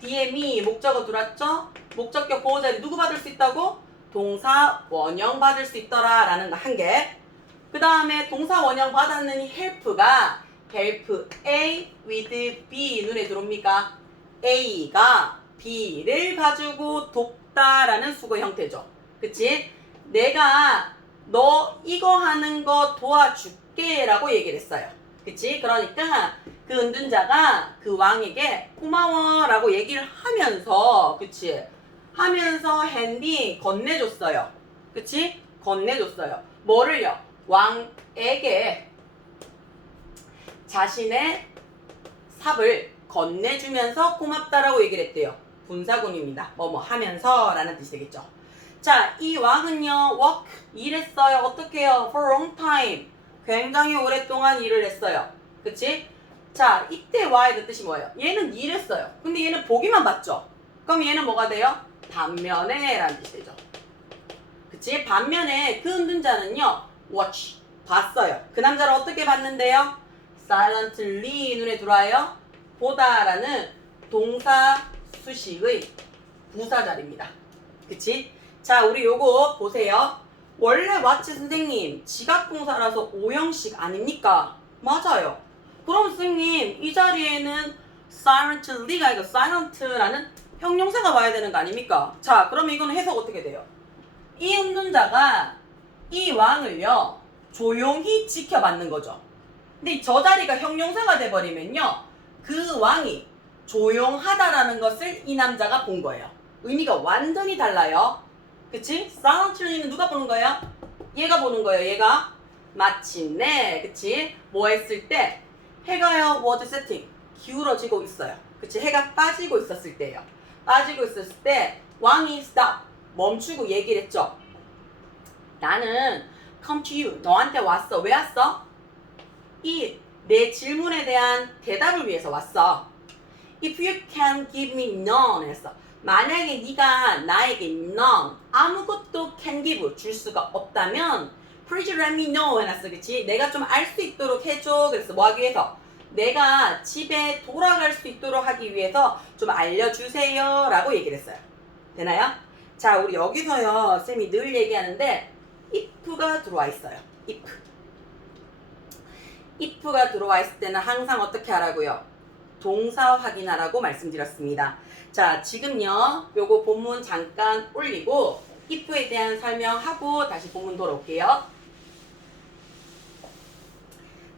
뒤에 me 목적어 들어왔죠? 목적격 보호자리 누구 받을 수 있다고? 동사 원형 받을 수 있더라 라는 거 한 개. 그 다음에 동사 원형 받았는 help가 help A with B 눈에 들어옵니까? A가 B를 가지고 돕다라는 수거 형태죠. 그치? 내가 너 이거 하는 거 도와줄게 라고 얘기를 했어요. 그치? 그러니까 그 은둔자가 그 왕에게 고마워 라고 얘기를 하면서 그치? 하면서 핸디 건네줬어요. 그치? 건네줬어요. 뭐를요? 왕에게 자신의 삽을 건네주면서 고맙다라고 얘기를 했대요. 분사구문입니다. 뭐뭐 하면서 라는 뜻이 되겠죠. 자, 이 왕은요, work, 일했어요. 어떻게 해요? For a long time. 굉장히 오랫동안 일을 했어요. 그치? 자, 이때 why의 뜻이 뭐예요? 얘는 일했어요. 근데 얘는 보기만 봤죠? 그럼 얘는 뭐가 돼요? 반면에 라는 뜻이 되죠. 그치? 반면에 그 은둔자는요, watch, 봤어요. 그 남자를 어떻게 봤는데요? silently 눈에 들어와요. 보다라는 동사 수식의 부사자리입니다. 그치? 자, 우리 요거 보세요. 원래 왓츠 선생님 지각동사라서 오형식 아닙니까? 맞아요. 그럼 선생님 이 자리에는 silently가 아니고 silent라는 형용사가 와야 되는 거 아닙니까? 자, 그러면 이거는 해석 어떻게 돼요? 이 은둔자가 이 왕을요 조용히 지켜받는 거죠. 근데 저 자리가 형용사가 돼버리면요 그 왕이 조용하다라는 것을 이 남자가 본 거예요. 의미가 완전히 달라요. 그치? silently는 누가 보는 거예요? 얘가 보는 거예요. 얘가 마침내 그치? 뭐 했을 때 해가요 was setting 기울어지고 있어요. 그치? 해가 빠지고 있었을 때예요. 빠지고 있었을 때 왕이 stop 멈추고 얘기를 했죠. 나는 come to you 너한테 왔어. 왜 왔어? 이 내 질문에 대한 대답을 위해서 왔어. If you can give me none 했어. 만약에 네가 나에게 none 아무것도 can give 줄 수가 없다면 please let me know 해놨어. 그치? 내가 좀 알 수 있도록 해줘. 그래서 뭐 하기 위해서? 내가 집에 돌아갈 수 있도록 하기 위해서 좀 알려주세요 라고 얘기를 했어요. 되나요? 자, 우리 여기서요 쌤이 늘 얘기하는데 if가 들어와 있어요. if가 들어와 있을 때는 항상 어떻게 하라고요? 동사 확인하라고 말씀드렸습니다. 자, 지금요 요거 본문 잠깐 올리고 if에 대한 설명하고 다시 본문 돌아올게요.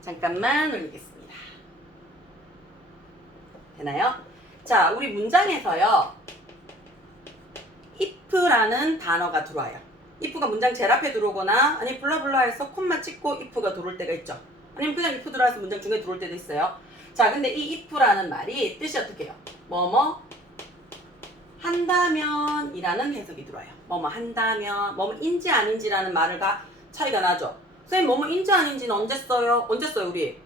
잠깐만 올리겠습니다. 되나요? 자, 우리 문장에서요 if라는 단어가 들어와요. if가 문장 제일 앞에 들어오거나 아니면 블라블라 해서 콤마 찍고 if가 들어올 때가 있죠. 아니면 그냥 if 들어와서 문장 중에 들어올 때도 있어요. 자, 근데 이 if라는 말이 뜻이 어떻게 해요? 뭐뭐 한다면 이라는 해석이 들어와요. 뭐뭐 한다면 뭐뭐인지 아닌지라는 말을 차이가 나죠. 선생님 뭐뭐인지 아닌지는 언제 써요? 언제 써요 우리?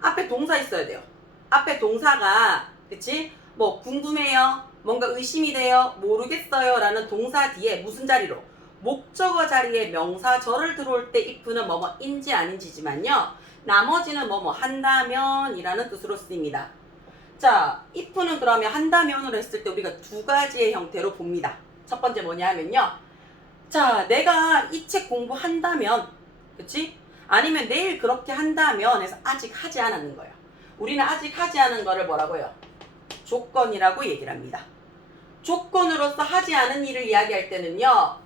앞에 동사 있어야 돼요. 앞에 동사가 그치? 뭐 궁금해요? 뭔가 의심이 돼요? 모르겠어요? 라는 동사 뒤에 무슨 자리로? 목적어 자리에 명사절을 들어올 때 if는 뭐뭐인지 아닌지지만요. 나머지는 뭐뭐 한다면 이라는 뜻으로 쓰입니다. 자, if는 그러면 한다면으로 했을 때 우리가 두 가지의 형태로 봅니다. 첫 번째 뭐냐면요. 자, 내가 이 책 공부한다면, 그치? 아니면 내일 그렇게 한다면 해서 아직 하지 않았는 거예요. 우리는 아직 하지 않은 거를 뭐라고요? 조건이라고 얘기를 합니다. 조건으로서 하지 않은 일을 이야기할 때는요.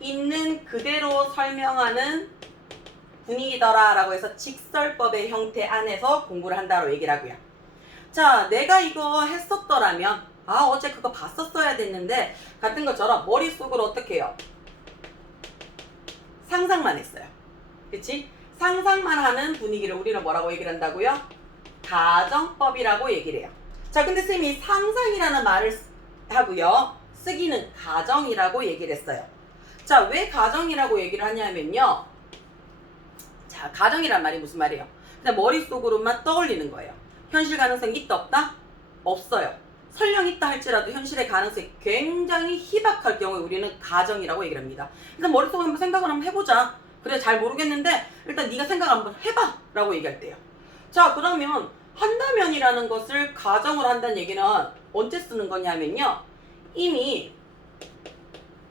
있는 그대로 설명하는 분위기더라 라고 해서 직설법의 형태 안에서 공부를 한다고 얘기를 하고요. 자, 내가 이거 했었더라면 어제 그거 봤었어야 됐는데 같은 것처럼 머릿속으로 어떻게 해요? 상상만 했어요. 그치? 상상만 하는 분위기를 우리는 뭐라고 얘기를 한다고요? 가정법이라고 얘기를 해요. 자, 근데 쌤이 상상이라는 말을 하고요. 쓰기는 가정이라고 얘기를 했어요. 자, 왜 가정이라고 얘기를 하냐면요. 자, 가정이란 말이 무슨 말이에요? 그냥 머릿속으로만 떠올리는 거예요. 현실 가능성이 있다 없다? 없어요. 설령 있다 할지라도 현실의 가능성이 굉장히 희박할 경우에 우리는 가정이라고 얘기를 합니다. 일단 머릿속에 한번 생각을 한번 해보자. 그래, 잘 모르겠는데 일단 네가 생각 한번 해봐 라고 얘기할 때요. 자, 그러면 한다면이라는 것을 가정으로 한다는 얘기는 언제 쓰는 거냐면요. 이미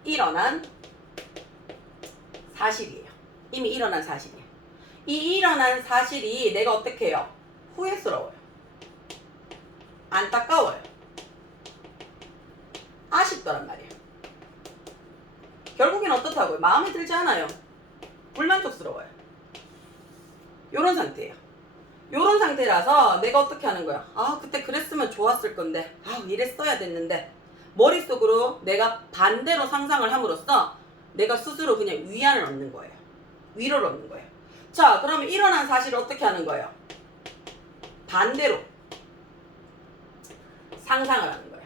일어난 사실이에요. 이미 일어난 사실이에요. 이 일어난 사실이 내가 어떻게 해요? 후회스러워요. 안타까워요. 아쉽더란 말이에요. 결국엔 어떻다고요? 마음에 들지 않아요. 불만족스러워요. 요런 상태예요. 요런 상태라서 내가 어떻게 하는 거야? 그때 그랬으면 좋았을 건데 이랬어야 됐는데 머릿속으로 내가 반대로 상상을 함으로써 내가 스스로 그냥 위안을 얻는 거예요. 위로를 얻는 거예요. 자, 그러면 일어난 사실을 어떻게 하는 거예요? 반대로 상상을 하는 거예요.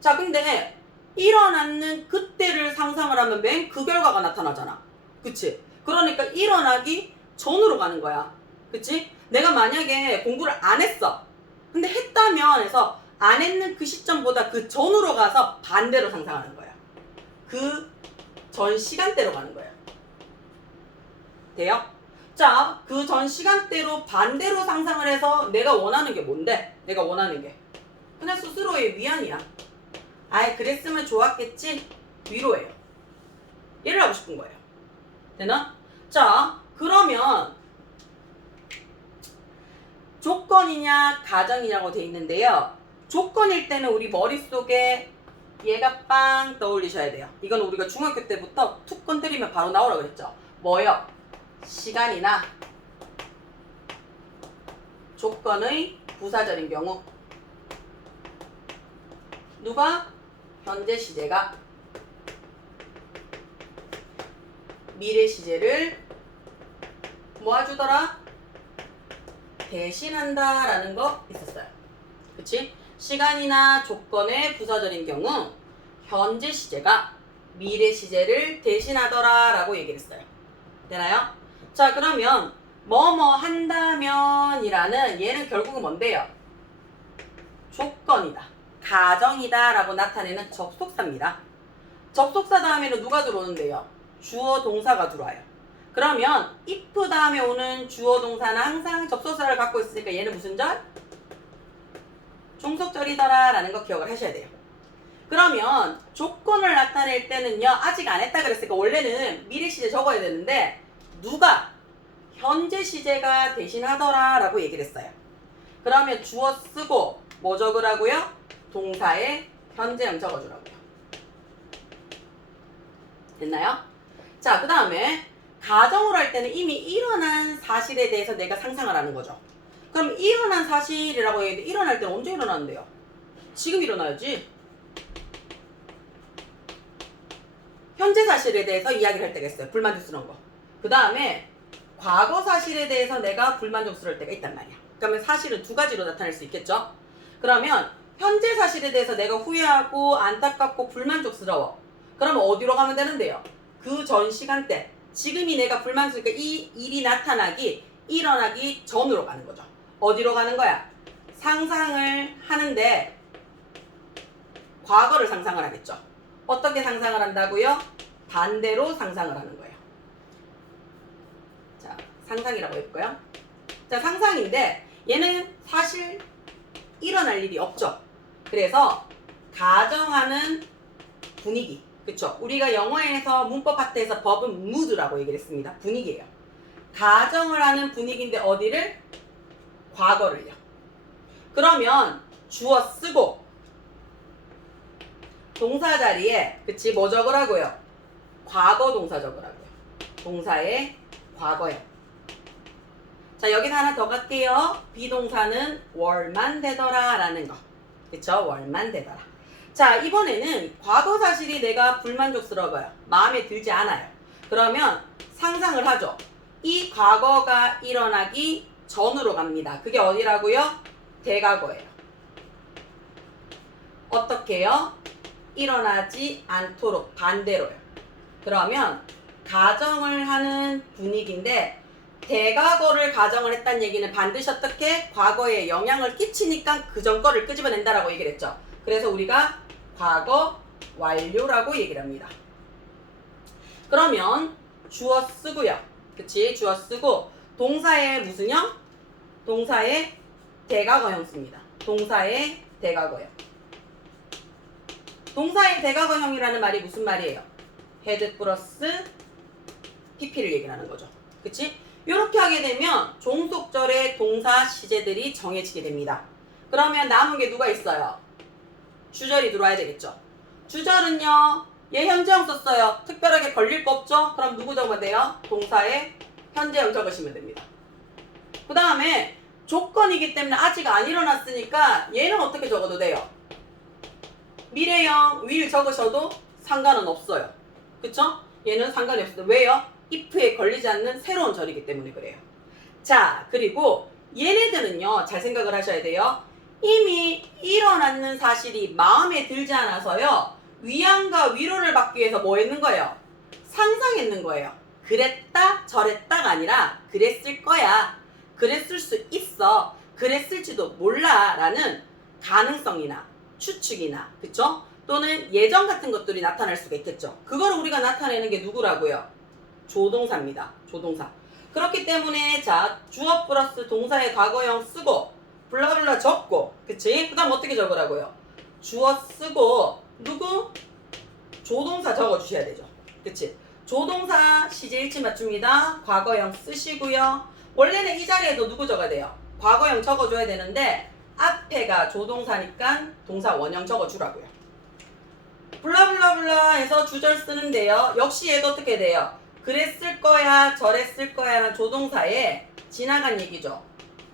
자, 근데 일어났는 그때를 상상을 하면 맨 그 결과가 나타나잖아. 그치? 그러니까 일어나기 전으로 가는 거야. 그치? 내가 만약에 공부를 안 했어. 근데 했다면 해서 안 했는 그 시점보다 그 전으로 가서 반대로 상상하는 거야. 그 전 시간대로 가는 거예요. 돼요? 자, 그 전 시간대로 반대로 상상을 해서 내가 원하는 게 뭔데? 내가 원하는 게 그냥 스스로의 위안이야. 그랬으면 좋았겠지? 위로예요. 얘를 하고 싶은 거예요. 되나? 자, 그러면 조건이냐 가정이냐고 돼 있는데요. 조건일 때는 우리 머릿속에 얘가 빵 떠올리셔야 돼요. 이건 우리가 중학교 때부터 툭 건드리면 바로 나오라 그랬죠. 뭐요? 시간이나 조건의 부사절인 경우 누가? 현재 시제가 미래 시제를 모아주더라? 대신한다 라는 거 있었어요. 그치? 시간이나 조건의 부사절인 경우 현재 시제가 미래 시제를 대신하더라 라고 얘기를 했어요. 되나요? 자, 그러면 뭐뭐 한다면 이라는 얘는 결국은 뭔데요? 조건이다, 가정이다 라고 나타내는 접속사입니다. 접속사 다음에는 누가 들어오는데요? 주어 동사가 들어와요. 그러면 if 다음에 오는 주어 동사는 항상 접속사를 갖고 있으니까 얘는 무슨 절? 종속절이더라 라는 거 기억을 하셔야 돼요. 그러면 조건을 나타낼 때는요, 아직 안 했다 그랬으니까 원래는 미래 시제 적어야 되는데 누가? 현재 시제가 대신하더라 라고 얘기를 했어요. 그러면 주어 쓰고 뭐 적으라고요? 동사에 현재형 적어주라고요. 됐나요? 자, 그 다음에 가정으로 할 때는 이미 일어난 사실에 대해서 내가 상상을 하는 거죠. 그럼 일어난 사실이라고 얘기했는데 일어날 때는 언제 일어나는데요? 지금 일어나야지. 현재 사실에 대해서 이야기를 할 때가 있어요. 불만족스러운 거. 그 다음에 과거 사실에 대해서 내가 불만족스러울 때가 있단 말이야. 그러면 사실은 두 가지로 나타날 수 있겠죠? 그러면 현재 사실에 대해서 내가 후회하고 안타깝고 불만족스러워. 그러면 어디로 가면 되는데요? 그 전 시간대. 지금이 내가 불만족스러우니까 이 일이 일어나기 전으로 가는 거죠. 어디로 가는 거야? 상상을 하는데 과거를 상상을 하겠죠. 어떻게 상상을 한다고요? 반대로 상상을 하는 거예요. 자, 상상이라고 해볼까요? 자, 상상인데 얘는 사실 일어날 일이 없죠. 그래서 가정하는 분위기. 그쵸? 우리가 영어에서 문법 파트에서 법은 mood라고 얘기를 했습니다. 분위기예요. 가정을 하는 분위기인데 어디를? 과거를요. 그러면 주어 쓰고 동사 자리에 그치 뭐 적으라고요? 과거 동사 적으라고요. 동사의 과거요. 자 여기서 하나 더 갈게요. 비동사는 월만 되더라 라는 거. 그쵸? 월만 되더라. 자 이번에는 과거 사실이 내가 불만족스러워요. 마음에 들지 않아요. 그러면 상상을 하죠. 이 과거가 일어나기 전으로 갑니다. 그게 어디라고요? 대과거예요. 어떻게 해요? 일어나지 않도록 반대로요. 그러면 가정을 하는 분위기인데 대과거를 가정을 했다는 얘기는 반드시 어떻게? 과거에 영향을 끼치니까 그 전 거를 끄집어낸다라고 얘기를 했죠. 그래서 우리가 과거 완료라고 얘기를 합니다. 그러면 주어 쓰고요. 그치? 주어 쓰고 동사의 무슨 형? 동사의 대과거형 씁니다. 동사의 대과거형. 동사의 대과거형이라는 말이 무슨 말이에요? had 플러스 pp를 얘기하는 거죠. 그치? 이렇게 하게 되면 종속절의 동사 시제들이 정해지게 됩니다. 그러면 남은 게 누가 있어요? 주절이 들어와야 되겠죠. 주절은요. 얘 현재형 썼어요. 특별하게 걸릴 거 없죠? 그럼 누구 적으면 돼요? 동사의 현재형 적으시면 됩니다. 그 다음에 조건이기 때문에 아직 안 일어났으니까 얘는 어떻게 적어도 돼요? 미래형 will 적으셔도 상관은 없어요. 그쵸? 얘는 상관이 없어요. 왜요? if에 걸리지 않는 새로운 절이기 때문에 그래요. 자, 그리고 얘네들은요. 잘 생각을 하셔야 돼요. 이미 일어났는 사실이 마음에 들지 않아서요. 위안과 위로를 받기 위해서 뭐 했는 거예요? 상상했는 거예요. 그랬다 저랬다가 아니라 그랬을 거야. 그랬을 수 있어. 그랬을지도 몰라 라는 가능성이나 추측이나 그쵸? 또는 예정 같은 것들이 나타날 수가 있겠죠. 그걸 우리가 나타내는 게 누구라고요? 조동사입니다. 조동사. 그렇기 때문에 자 주어 플러스 동사의 과거형 쓰고 블라블라 적고 그치? 그 다음 어떻게 적으라고요? 주어 쓰고 누구? 조동사 적어주셔야 되죠. 그치? 조동사 시제 일치 맞춥니다. 과거형 쓰시고요. 원래는 이 자리에도 누구 적어야 돼요? 과거형 적어줘야 되는데 앞에가 조동사니까 동사 원형 적어주라고요. 블라블라블라 해서 주절 쓰는데요. 역시 얘도 어떻게 돼요? 그랬을 거야 저랬을 거야 라는 조동사에 지나간 얘기죠.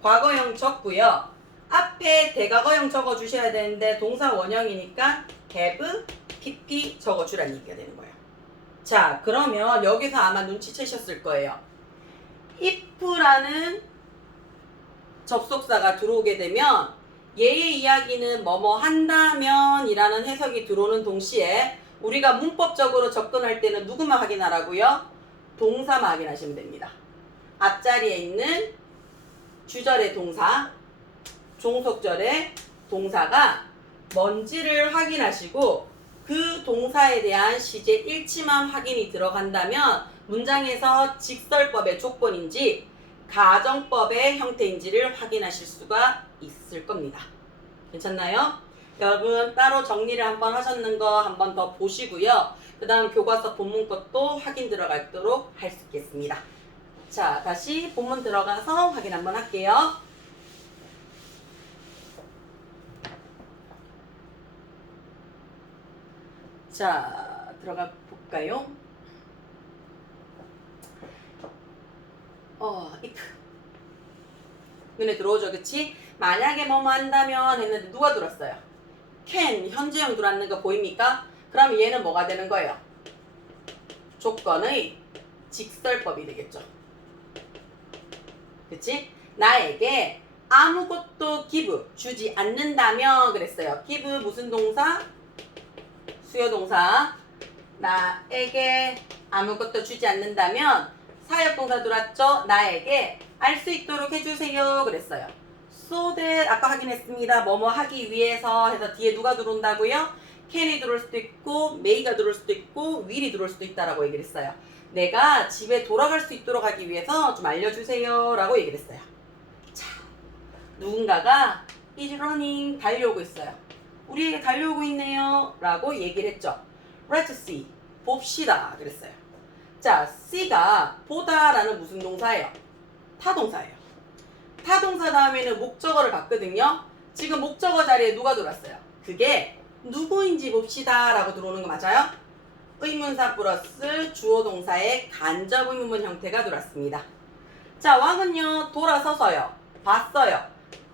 과거형 적고요. 앞에 대과거형 적어주셔야 되는데 동사 원형이니까 have, pp 적어주라는 얘기가 되는 거예요. 자 그러면 여기서 아마 눈치채셨을 거예요. if라는 접속사가 들어오게 되면 얘의 이야기는 뭐뭐 한다면 이라는 해석이 들어오는 동시에 우리가 문법적으로 접근할 때는 누구만 확인하라고요? 동사만 확인하시면 됩니다. 앞자리에 있는 주절의 동사, 종속절의 동사가 뭔지를 확인하시고 그 동사에 대한 시제 일치만 확인이 들어간다면 문장에서 직설법의 조건인지 가정법의 형태인지를 확인하실 수가 있을 겁니다. 괜찮나요? 여러분 따로 정리를 한번 하셨는 거 한번 더 보시고요. 그 다음 교과서 본문 것도 확인 들어가도록 할 수 있겠습니다. 자 다시 본문 들어가서 확인 한번 할게요. 자 들어가 볼까요? if 눈에 들어오죠, 그치? 만약에 뭐뭐 한다면 했는데 누가 들었어요? can 현재형 들어왔는 거 보입니까? 그럼 얘는 뭐가 되는 거예요? 조건의 직설법이 되겠죠. 그치? 나에게 아무것도 give 주지 않는다면 그랬어요. give 무슨 동사? 수요동사. 나에게 아무것도 주지 않는다면 사역동사 들어왔죠? 나에게 알 수 있도록 해주세요 그랬어요. so that 아까 확인했습니다. 뭐뭐 하기 위해서 해서 뒤에 누가 들어온다고요? can이 들어올 수도 있고 may가 들어올 수도 있고 will이 들어올 수도 있다라고 얘기를 했어요. 내가 집에 돌아갈 수 있도록 하기 위해서 좀 알려주세요 라고 얘기를 했어요. 자, 누군가가 is running. 달려오고 있어요. 우리에게 달려오고 있네요. 라고 얘기를 했죠. Let's see. 봅시다. 그랬어요. 자, see가 보다라는 무슨 동사예요? 타동사예요. 타동사 다음에는 목적어를 봤거든요. 지금 목적어 자리에 누가 들어왔어요? 그게 누구인지 봅시다 라고 들어오는 거 맞아요? 의문사 플러스 주어 동사의 간접 의문문 형태가 들어왔습니다. 자, 왕은요 돌아서서요 봤어요.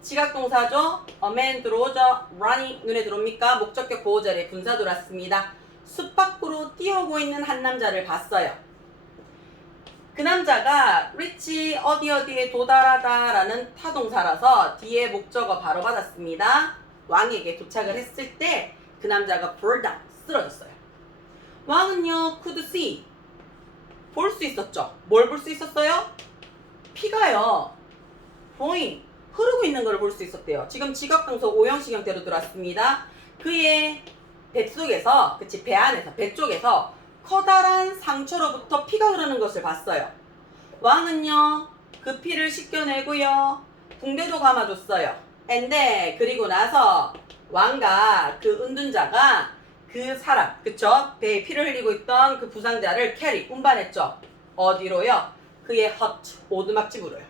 지각동사죠. A man 들어오죠. running 눈에 들어옵니까? 목적격 보호 자리에 분사 들어왔습니다. 숲 밖으로 뛰어오고 있는 한 남자를 봤어요. 그 남자가 reach 어디에 도달하다 라는 타동사라서 뒤에 목적어 바로 받았습니다. 왕에게 도착을 했을 때 그 남자가 fall down 쓰러졌어요. 왕은요 could see 볼 수 있었죠. 뭘 볼 수 있었어요? 피가요 flowing 흐르고 있는 걸 볼 수 있었대요. 지금 지각동사 오형식 형태로 들어왔습니다. 그의 뱃속에서 그치 배 안에서 배 쪽에서 커다란 상처로부터 피가 흐르는 것을 봤어요. 왕은요 그 피를 씻겨내고요 붕대도 감아줬어요. 근데 그리고 나서 왕과 그 은둔자가 그 사람 그쵸 배에 피를 흘리고 있던 그 부상자를 캐리 운반했죠. 어디로요? 그의 hut 오두막집으로요.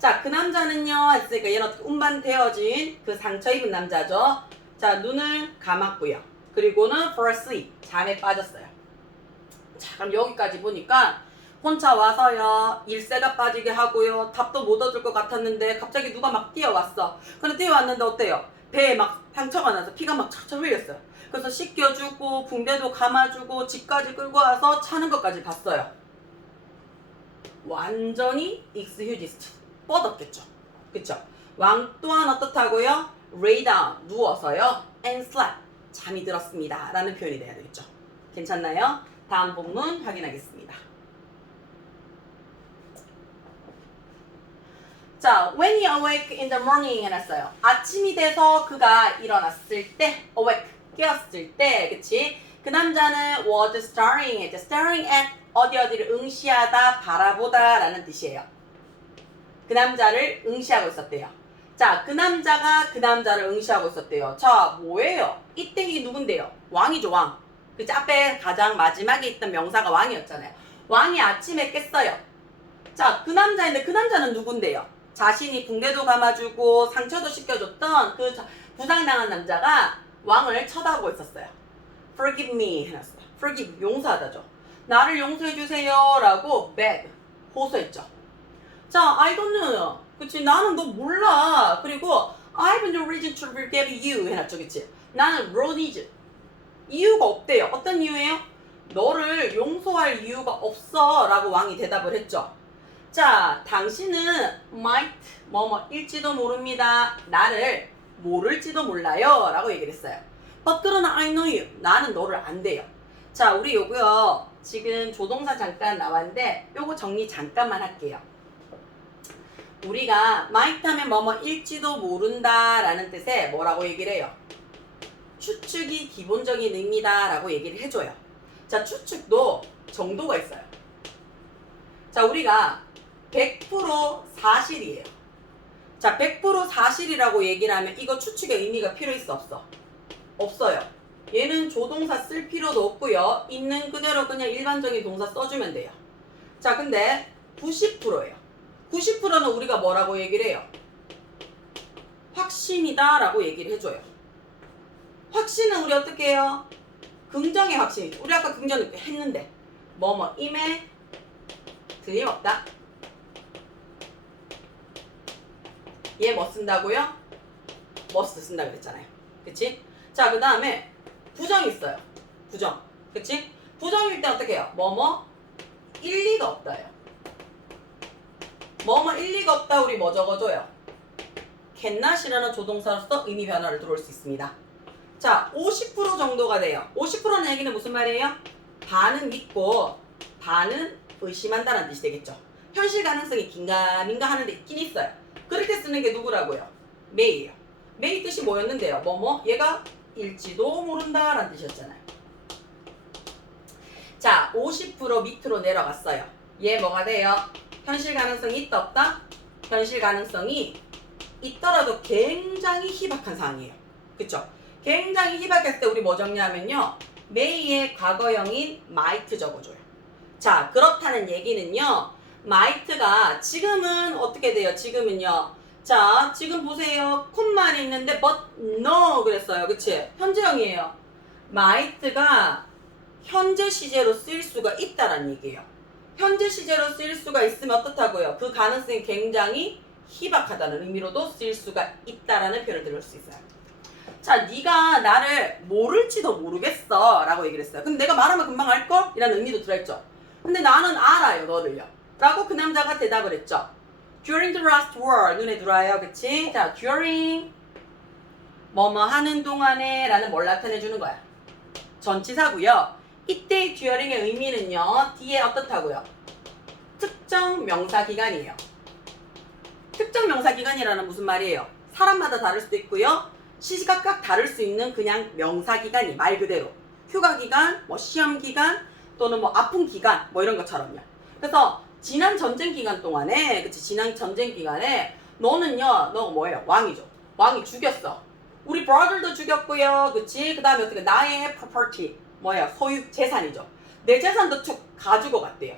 자, 그 남자는요 했으니까 얘는 어떻게 운반되어진 그 상처 입은 남자죠. 자, 눈을 감았고요. 그리고는 fall asleep 잠에 빠졌어요. 자, 그럼 여기까지 보니까 혼자 와서요 일세가 빠지게 하고요 답도 못 얻을 것 같았는데 갑자기 누가 막 뛰어왔어. 근데 뛰어왔는데 어때요? 배에 막 상처가 나서 피가 막 착착 흘렸어요. 그래서 씻겨주고 붕대도 감아주고 집까지 끌고 와서 차는 것까지 봤어요. 완전히 익스휴지스트 뻗었겠죠. 그쵸? 왕 또한 어떻다고요? lay down 누워서요 and slept 잠이 들었습니다 라는 표현이 돼야 되겠죠. 괜찮나요? 다음 본문 확인하겠습니다. 자, when he awake in the morning 해놨어요. 아침이 돼서 그가 일어났을 때, awake, 깨었을 때, 그치? 그 남자는 was staring at, staring at 어디를 응시하다, 바라보다 라는 뜻이에요. 그 남자를 응시하고 있었대요. 자, 그 남자가 그 남자를 응시하고 있었대요. 자, 뭐예요? 이때 이 누군데요? 왕이죠, 왕. 그치? 앞에 가장 마지막에 있던 명사가 왕이었잖아요. 왕이 아침에 깼어요. 자, 그 남자인데 그 남자는 누군데요? 자신이 붕대도 감아주고 상처도 씻겨줬던 그 부상당한 남자가 왕을 쳐다보고 있었어요. Forgive me 해놨어요. Forgive 용서하다죠. 나를 용서해주세요 라고 beg 호소했죠. 자, I don't know. 그치? 나는 너 몰라. 그리고 I have no reason to forgive you 해놨죠. 그치? 나는 no reason. 이유가 없대요. 어떤 이유예요? 너를 용서할 이유가 없어 라고 왕이 대답을 했죠. 자, 당신은 might 뭐뭐일지도 모릅니다. 나를 모를지도 몰라요 라고 얘기를 했어요. But 그러나 I know you. 나는 너를 안 돼요. 자, 우리 요거요 지금 조동사 잠깐 나왔는데 요거 정리 잠깐만 할게요. 우리가 might 하면 뭐뭐일지도 모른다 라는 뜻의 뭐라고 얘기를 해요? 추측이 기본적인 의미다 라고 얘기를 해줘요. 자, 추측도 정도가 있어요. 자, 우리가 100% 사실이에요. 자, 100% 사실이라고 얘기를 하면 이거 추측의 의미가 필요 있어 없어? 없어요. 얘는 조동사 쓸 필요도 없고요. 있는 그대로 그냥 일반적인 동사 써주면 돼요. 자, 근데 90%예요. 90%는 우리가 뭐라고 얘기를 해요? 확신이다 라고 얘기를 해줘요. 확신은 우리 어떻게 해요? 긍정의 확신이죠. 우리 아까 긍정 했는데 임에 틀림없다. 얘 뭐 쓴다고요? must 쓴다 그랬잖아요. 그치? 자, 그 다음에 부정이 있어요. 부정. 그치? 부정일 때 어떻게 해요? 일리가 없다요. 일리가 없다 우리 뭐 적어줘요? cannot이라는 조동사로서 의미 변화를 들어올 수 있습니다. 자, 50% 정도가 돼요. 50%는 얘기는 무슨 말이에요? 반은 믿고 반은 의심한다는 뜻이 되겠죠. 현실 가능성이 긴가민가 하는데 있긴 있어요. 그럴 때 쓰는 게 누구라고요? may예요. may 뜻이 뭐였는데요? 얘가 일지도 모른다 라는 뜻이었잖아요. 자, 50% 밑으로 내려갔어요. 얘 뭐가 돼요? 현실 가능성이 있다 없다? 현실 가능성이 있더라도 굉장히 희박한 상황이에요. 그쵸? 굉장히 희박했을 때 우리 뭐 정리하면요. may의 과거형인 might 적어줘요. 자, 그렇다는 얘기는요. might가 지금은 어떻게 돼요? 지금은요. 자, 지금 보세요. 콤마는 있는데 but no 그랬어요. 그치? 현재형이에요. might가 현재 시제로 쓰일 수가 있다라는 얘기예요. 현재 시제로 쓰일 수가 있으면 어떻다고요? 그 가능성이 굉장히 희박하다는 의미로도 쓰일 수가 있다라는 표현을 들을 수 있어요. 자, 네가 나를 모를지도 모르겠어 라고 얘기를 했어요. 근데 내가 말하면 금방 알걸? 이라는 의미도 들어있죠. 근데 나는 알아요, 너를요. 라고 그 남자가 대답을 했죠. During the last war 눈에 들어와요. 그치? 자, during 뭐뭐 하는 동안에 라는 뭘 나타내주는 거야. 전치사고요. 이때 during의 의미는요. 뒤에 어떻다고요? 특정 명사 기간이에요. 특정 명사 기간이라는 무슨 말이에요? 사람마다 다를 수도 있고요. 시시각각 다를 수 있는 그냥 명사 기간이 말 그대로 휴가 기간, 뭐 시험 기간 또는 뭐 아픈 기간 뭐 이런 것처럼요. 그래서 지난 전쟁 기간 동안에 그치 지난 전쟁 기간에 너는요 너 뭐예요? 왕이죠. 왕이 죽였어. 우리 brother도 죽였고요. 그치? 그 다음에 어떻게 나의 property 뭐예요? 소유 재산이죠. 내 재산도 쭉 가지고 갔대요.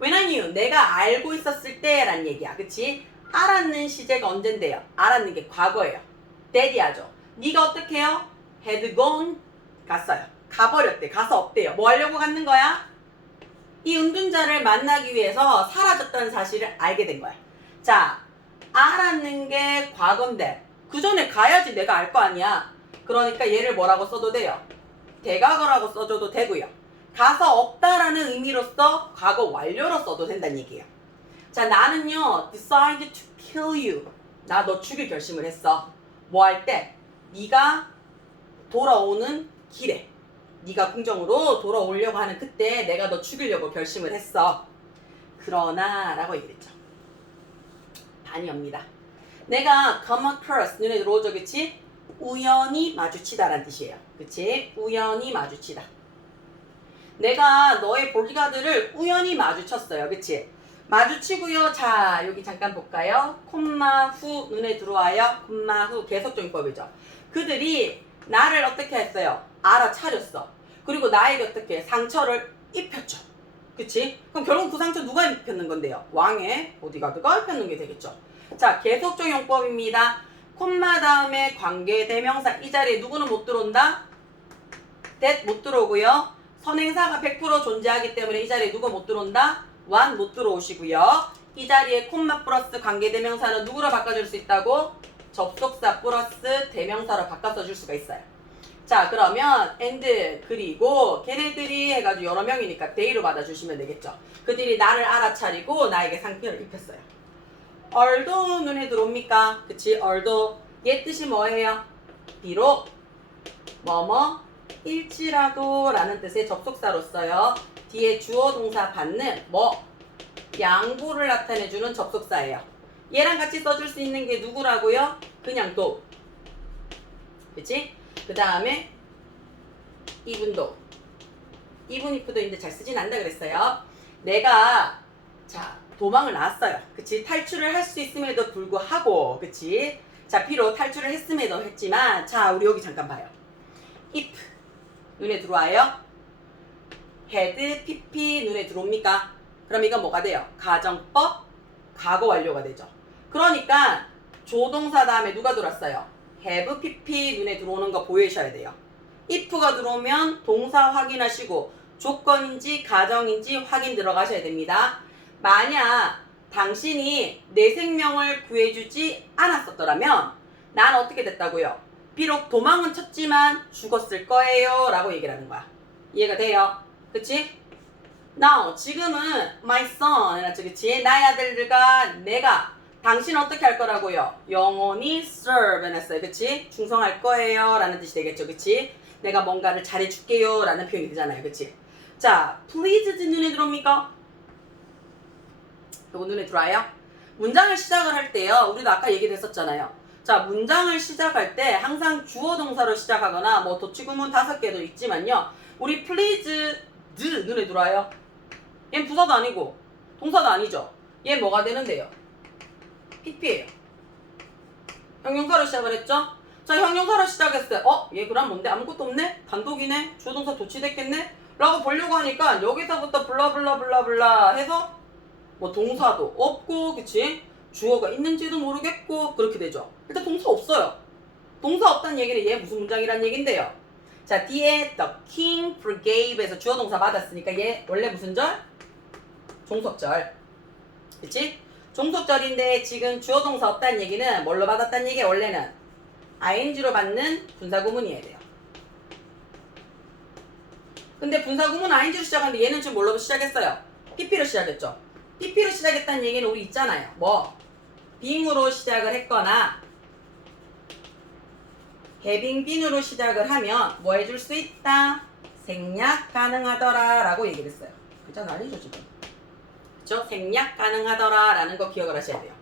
When I knew 내가 알고 있었을 때라는 얘기야. 그치? 알았는 시제가 언젠데요? 알았는 게 과거예요. daddy하죠. 네가 어떻게 해요? had gone 갔어요. 가버렸대. 가서 없대요. 뭐 하려고 갔는 거야? 이 은둔자를 만나기 위해서 사라졌다는 사실을 알게 된 거야. 자, 알았는 게 과거인데 그 전에 가야지 내가 알 거 아니야. 그러니까 얘를 뭐라고 써도 돼요? 대과거라고 써줘도 되고요. 가서 없다라는 의미로서 과거 완료로 써도 된다는 얘기예요. 자, 나는요 decide to kill you. 나 너 죽일 결심을 했어. 뭐 할 때? 네가 돌아오는 길에 네가 궁정으로 돌아오려고 하는 그때 내가 너 죽이려고 결심을 했어. 그러나 라고 얘기했죠. 반이 옵니다. 내가 come across 눈에 들어오죠. 그치? 우연히 마주치다 라는 뜻이에요. 그치? 우연히 마주치다. 내가 너의 보디가드를 우연히 마주쳤어요. 그치? 마주치고요. 자, 여기 잠깐 볼까요? 콤마 후 눈에 들어와요. 콤마 후 계속적용법이죠. 그들이 나를 어떻게 했어요? 알아차렸어. 그리고 나에게 어떻게 상처를 입혔죠. 그치? 그럼 결국 그 상처 누가 입혔는 건데요? 왕의 보디가드가 입혔는 게 되겠죠. 자, 계속적용법입니다. 콤마 다음에 관계대명사 이 자리에 누구는 못 들어온다? that 못 들어오고요. 선행사가 100% 존재하기 때문에 이 자리에 누가 못 들어온다? one 못 들어오시고요. 이 자리에 콤마 플러스 관계대명사는 누구로 바꿔줄 수 있다고? 접속사 플러스 대명사로 바꿔 써줄 수가 있어요. 자, 그러면 and 그리고 걔네들이 해가지고 여러 명이니까 they로 받아주시면 되겠죠. 그들이 나를 알아차리고 나에게 상처를 입혔어요. although 눈에 들어옵니까? 그치? although 얘 뜻이 뭐예요? 비록 뭐뭐 일지라도 라는 뜻의 접속사로서요. 뒤에 주어 동사 받는 뭐 양보를 나타내주는 접속사예요. 얘랑 같이 써줄 수 있는 게 누구라고요? 그냥 도. 그치? 그 다음에 이분도. 이분 if도 있는데 잘 쓰진 않는다 그랬어요. 내가 자 도망을 나왔어요. 그치? 탈출을 할 수 있음에도 불구하고 그치? 자 비록 탈출을 했음에도 했지만 자 우리 여기 잠깐 봐요. if 눈에 들어와요. had, pp 눈에 들어옵니까? 그럼 이건 뭐가 돼요? 가정법 과거 완료가 되죠. 그러니까 조동사 다음에 누가 들어왔어요? have, pp 눈에 들어오는 거 보이셔야 돼요. if가 들어오면 동사 확인하시고 조건인지 가정인지 확인 들어가셔야 됩니다. 만약 당신이 내 생명을 구해주지 않았었더라면 난 어떻게 됐다고요? 비록 도망은 쳤지만 죽었을 거예요 라고 얘기를 하는 거야. 이해가 돼요? 그치? Now 지금은 my son 해놨죠. 그치? 나의 아들들과 내가 당신은 어떻게 할 거라고요? 영원히 serve 해놨어요. 그치? 충성할 거예요 라는 뜻이 되겠죠. 그치? 내가 뭔가를 잘해줄게요 라는 표현이 되잖아요. 그치? 자, please 눈에 들어옵니까? 이거 눈에 들어와요? 문장을 시작을 할 때요. 우리도 아까 얘기를 했었잖아요. 자, 문장을 시작할 때 항상 주어 동사로 시작하거나 뭐 도치구문 5개도 있지만요. 우리 please 눈에 들어와요. 얘는 부사도 아니고 동사도 아니죠. 얘 뭐가 되는데요? PP예요. 형용사로 시작을 했죠? 자, 형용사로 시작했어요. 얘 그럼 뭔데? 아무것도 없네? 단독이네? 주어 동사 도치됐겠네? 라고 보려고 하니까 여기서부터 블라블라블라블라 해서 뭐 동사도 없고, 그치? 주어가 있는지도 모르겠고, 그렇게 되죠. 일단 동사 없어요. 동사 없다는 얘기는 얘 무슨 문장이란 얘긴데요. 자, 뒤에 the king forgave에서 주어 동사 받았으니까 얘 원래 무슨 절? 종속절. 그치? 종속절인데 지금 주어 동사 없다는 얘기는 뭘로 받았다는 얘기야? 원래는 ing로 받는 분사구문이어야 돼요. 근데 분사구문 ing로 시작하는데 얘는 지금 뭘로 시작했어요? pp로 시작했죠. pp로 시작했다는 얘기는 우리 있잖아요. 뭐 being으로 시작을 했거나 having been으로 시작을 하면 뭐 해줄 수 있다? 생략 가능하더라 라고 얘기를 했어요. 그렇잖아, 아니죠 지금. 그쵸? 생략 가능하더라 라는 거 기억을 하셔야 돼요.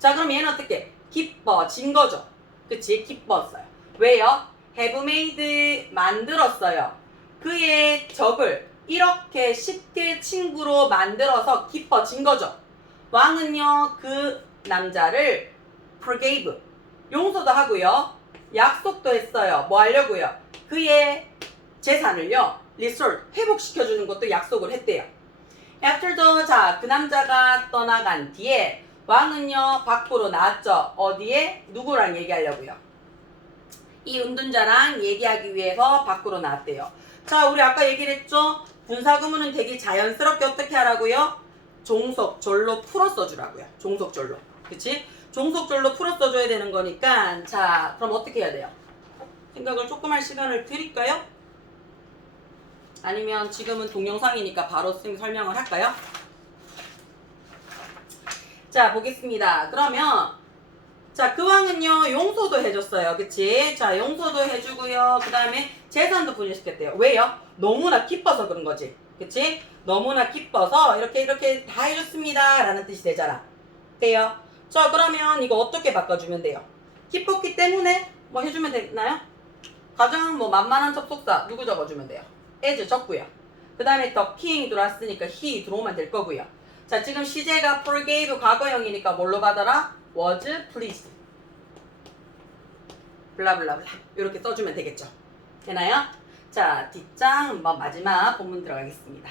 자, 그럼 얘는 어떻게? 기뻐진 거죠. 그치? 기뻤어요. 왜요? have made 만들었어요. 그의 적을 이렇게 쉽게 친구로 만들어서 기뻐진 거죠. 왕은요 그 남자를 forgave 용서도 하고요 약속도 했어요. 뭐 하려고요? 그의 재산을요 restore 회복시켜주는 것도 약속을 했대요. After the 자, 그 남자가 떠나간 뒤에 왕은요 밖으로 나왔죠. 어디에? 누구랑 얘기하려고요? 이 은둔자랑 얘기하기 위해서 밖으로 나왔대요. 자, 우리 아까 얘기를 했죠? 분사구문은 되게 자연스럽게 어떻게 하라고요? 종속절로 풀어 써주라고요. 종속절로. 그치? 종속절로 풀어 써줘야 되는 거니까 자, 그럼 어떻게 해야 돼요? 생각을 조금 할 시간을 드릴까요? 아니면 지금은 동영상이니까 바로 설명을 할까요? 자, 보겠습니다. 그러면 자, 그 왕은요 용서도 해줬어요. 그치? 자, 용서도 해주고요. 그 다음에 재산도 분리시켰대요. 왜요? 너무나 기뻐서 그런 거지. 그치? 너무나 기뻐서 이렇게 다 해줬습니다 라는 뜻이 되잖아. 돼요? 자, 그러면 이거 어떻게 바꿔주면 돼요? 기뻤기 때문에 뭐 해주면 되나요? 가장 뭐 만만한 접속사 누구 적어주면 돼요? as 적고요. 그 다음에 the king 들어왔으니까 he 들어오면 될 거고요. 자, 지금 시제가 forgave 과거형이니까 뭘로 받아라? was pleased 블라블라블라 이렇게 써주면 되겠죠. 되나요? 자, 뒷장 한번 마지막 본문 들어가겠습니다.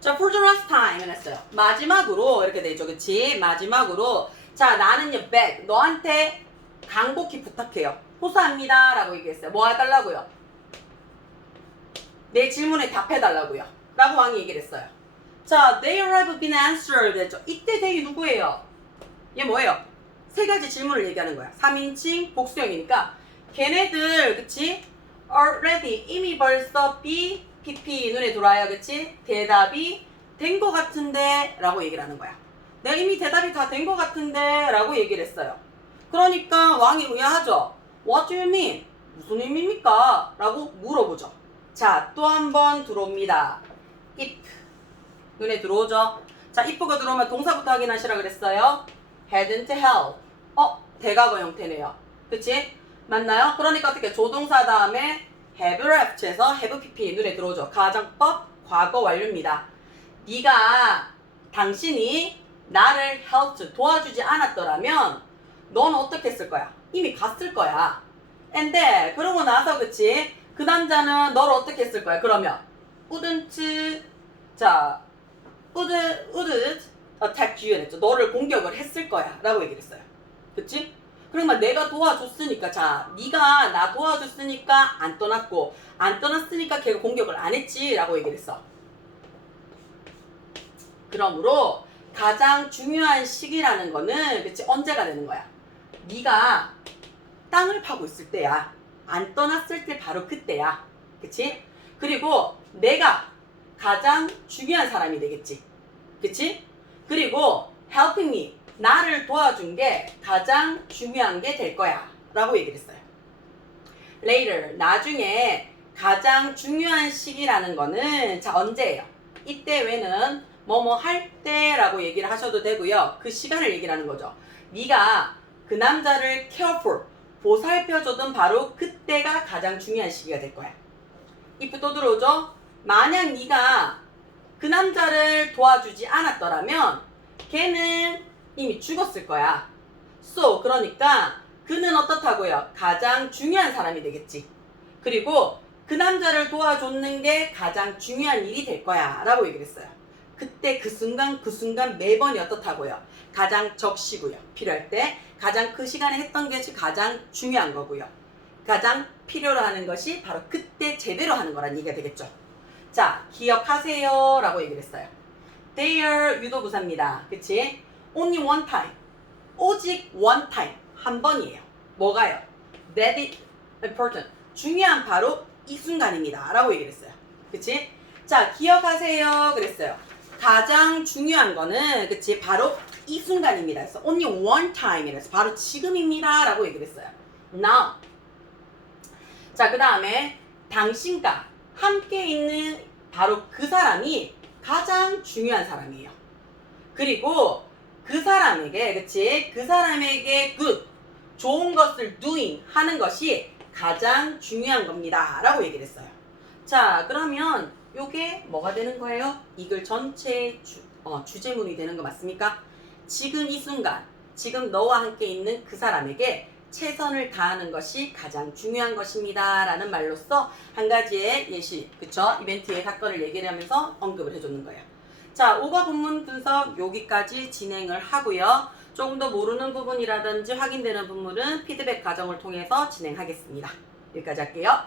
자, for the last time 했어요. 마지막으로 이렇게 되죠. 그치? 마지막으로 자, 나는요 beg 너한테 간곡히 부탁해요. 호소합니다 라고 얘기했어요. 뭐 해달라고요? 내 질문에 답해달라고요 라고 왕이 얘기를 했어요. 자, they have been answered 했죠. 이때 they이 누구예요? 얘 뭐예요? 세 가지 질문을 얘기하는 거야. 3인칭 복수형이니까 걔네들 그치? already 이미 벌써 be, pp 눈에 들어와요. 그치? 대답이 된 거 같은데 라고 얘기를 하는 거야. 내가 이미 대답이 다 된 거 같은데 라고 얘기를 했어요. 그러니까 왕이 의아하죠. What do you mean? 무슨 의미입니까? 라고 물어보죠. 자, 또 한 번 들어옵니다. if 눈에 들어오죠. 자, if가 들어오면 동사부터 확인하시라 그랬어요. hadn't helped 대과거 형태네요. 그치? 맞나요? 그러니까 어떻게 조동사 다음에 have left 해서 have pp 눈에 들어오죠. 가정법 과거 완료입니다. 당신이 나를 helped 도와주지 않았더라면 넌 어떻게 했을 거야? 이미 갔을 거야. 근데 그러고 나서 그치? 그 남자는 너를 어떻게 했을 거야? 그러면 wouldn't attack you 했죠. 너를 공격을 했을 거야 라고 얘기를 했어요. 그치? 그러면 내가 도와줬으니까 자, 네가 나 도와줬으니까 안 떠났고 안 떠났으니까 걔가 공격을 안 했지 라고 얘기를 했어. 그러므로 가장 중요한 시기라는 거는 그치? 언제가 되는 거야? 네가 땅을 파고 있을 때야. 안 떠났을 때 바로 그때야. 그치? 그리고 내가 가장 중요한 사람이 되겠지. 그치? 그리고 helping me 나를 도와준 게 가장 중요한 게 될 거야 라고 얘기를 했어요. later 나중에 가장 중요한 시기라는 거는 자 언제예요? 이때 외는 뭐뭐 할 때라고 얘기를 하셔도 되고요. 그 시간을 얘기를 하는 거죠. 네가 그 남자를 careful 보살펴주던 바로 그때가 가장 중요한 시기가 될 거야. if 또 들어오죠? 만약 네가 그 남자를 도와주지 않았더라면 걔는 이미 죽었을 거야. So 그러니까 그는 어떻다고요? 가장 중요한 사람이 되겠지. 그리고 그 남자를 도와줬는 게 가장 중요한 일이 될 거야 라고 얘기를 했어요. 그때 그 순간 매번이 어떻다고요? 가장 적시고요. 필요할 때 가장 그 시간에 했던 것이 가장 중요한 거고요. 가장 필요로 하는 것이 바로 그때 제대로 하는 거란 얘기가 되겠죠. 자, 기억하세요 라고 얘기를 했어요. There 유도부사입니다. 그치? Only one time. 오직 one time. 한 번이에요. 뭐가요? That is important. 중요한 바로 이 순간입니다 라고 얘기를 했어요. 그치? 자, 기억하세요 그랬어요. 가장 중요한 거는 그치? 바로 이 순간입니다. 그래서 only one time 이래서 바로 지금입니다 라고 얘기를 했어요. Now. 자, 그 다음에 당신과 함께 있는 바로 그 사람이 가장 중요한 사람이에요. 그리고 그 사람에게 그치? 그 사람에게 good 좋은 것을 doing 하는 것이 가장 중요한 겁니다 라고 얘기를 했어요. 자, 그러면 요게 뭐가 되는 거예요? 이 글 전체의 주제문이 되는 거 맞습니까? 지금 이 순간 지금 너와 함께 있는 그 사람에게 최선을 다하는 것이 가장 중요한 것입니다 라는 말로써 한 가지의 예시, 그쵸? 이벤트의 사건을 얘기를 하면서 언급을 해줬는 거예요. 자, 오거 본문 분석 여기까지 진행을 하고요. 조금 더 모르는 부분이라든지 확인되는 부분은 피드백 과정을 통해서 진행하겠습니다. 여기까지 할게요.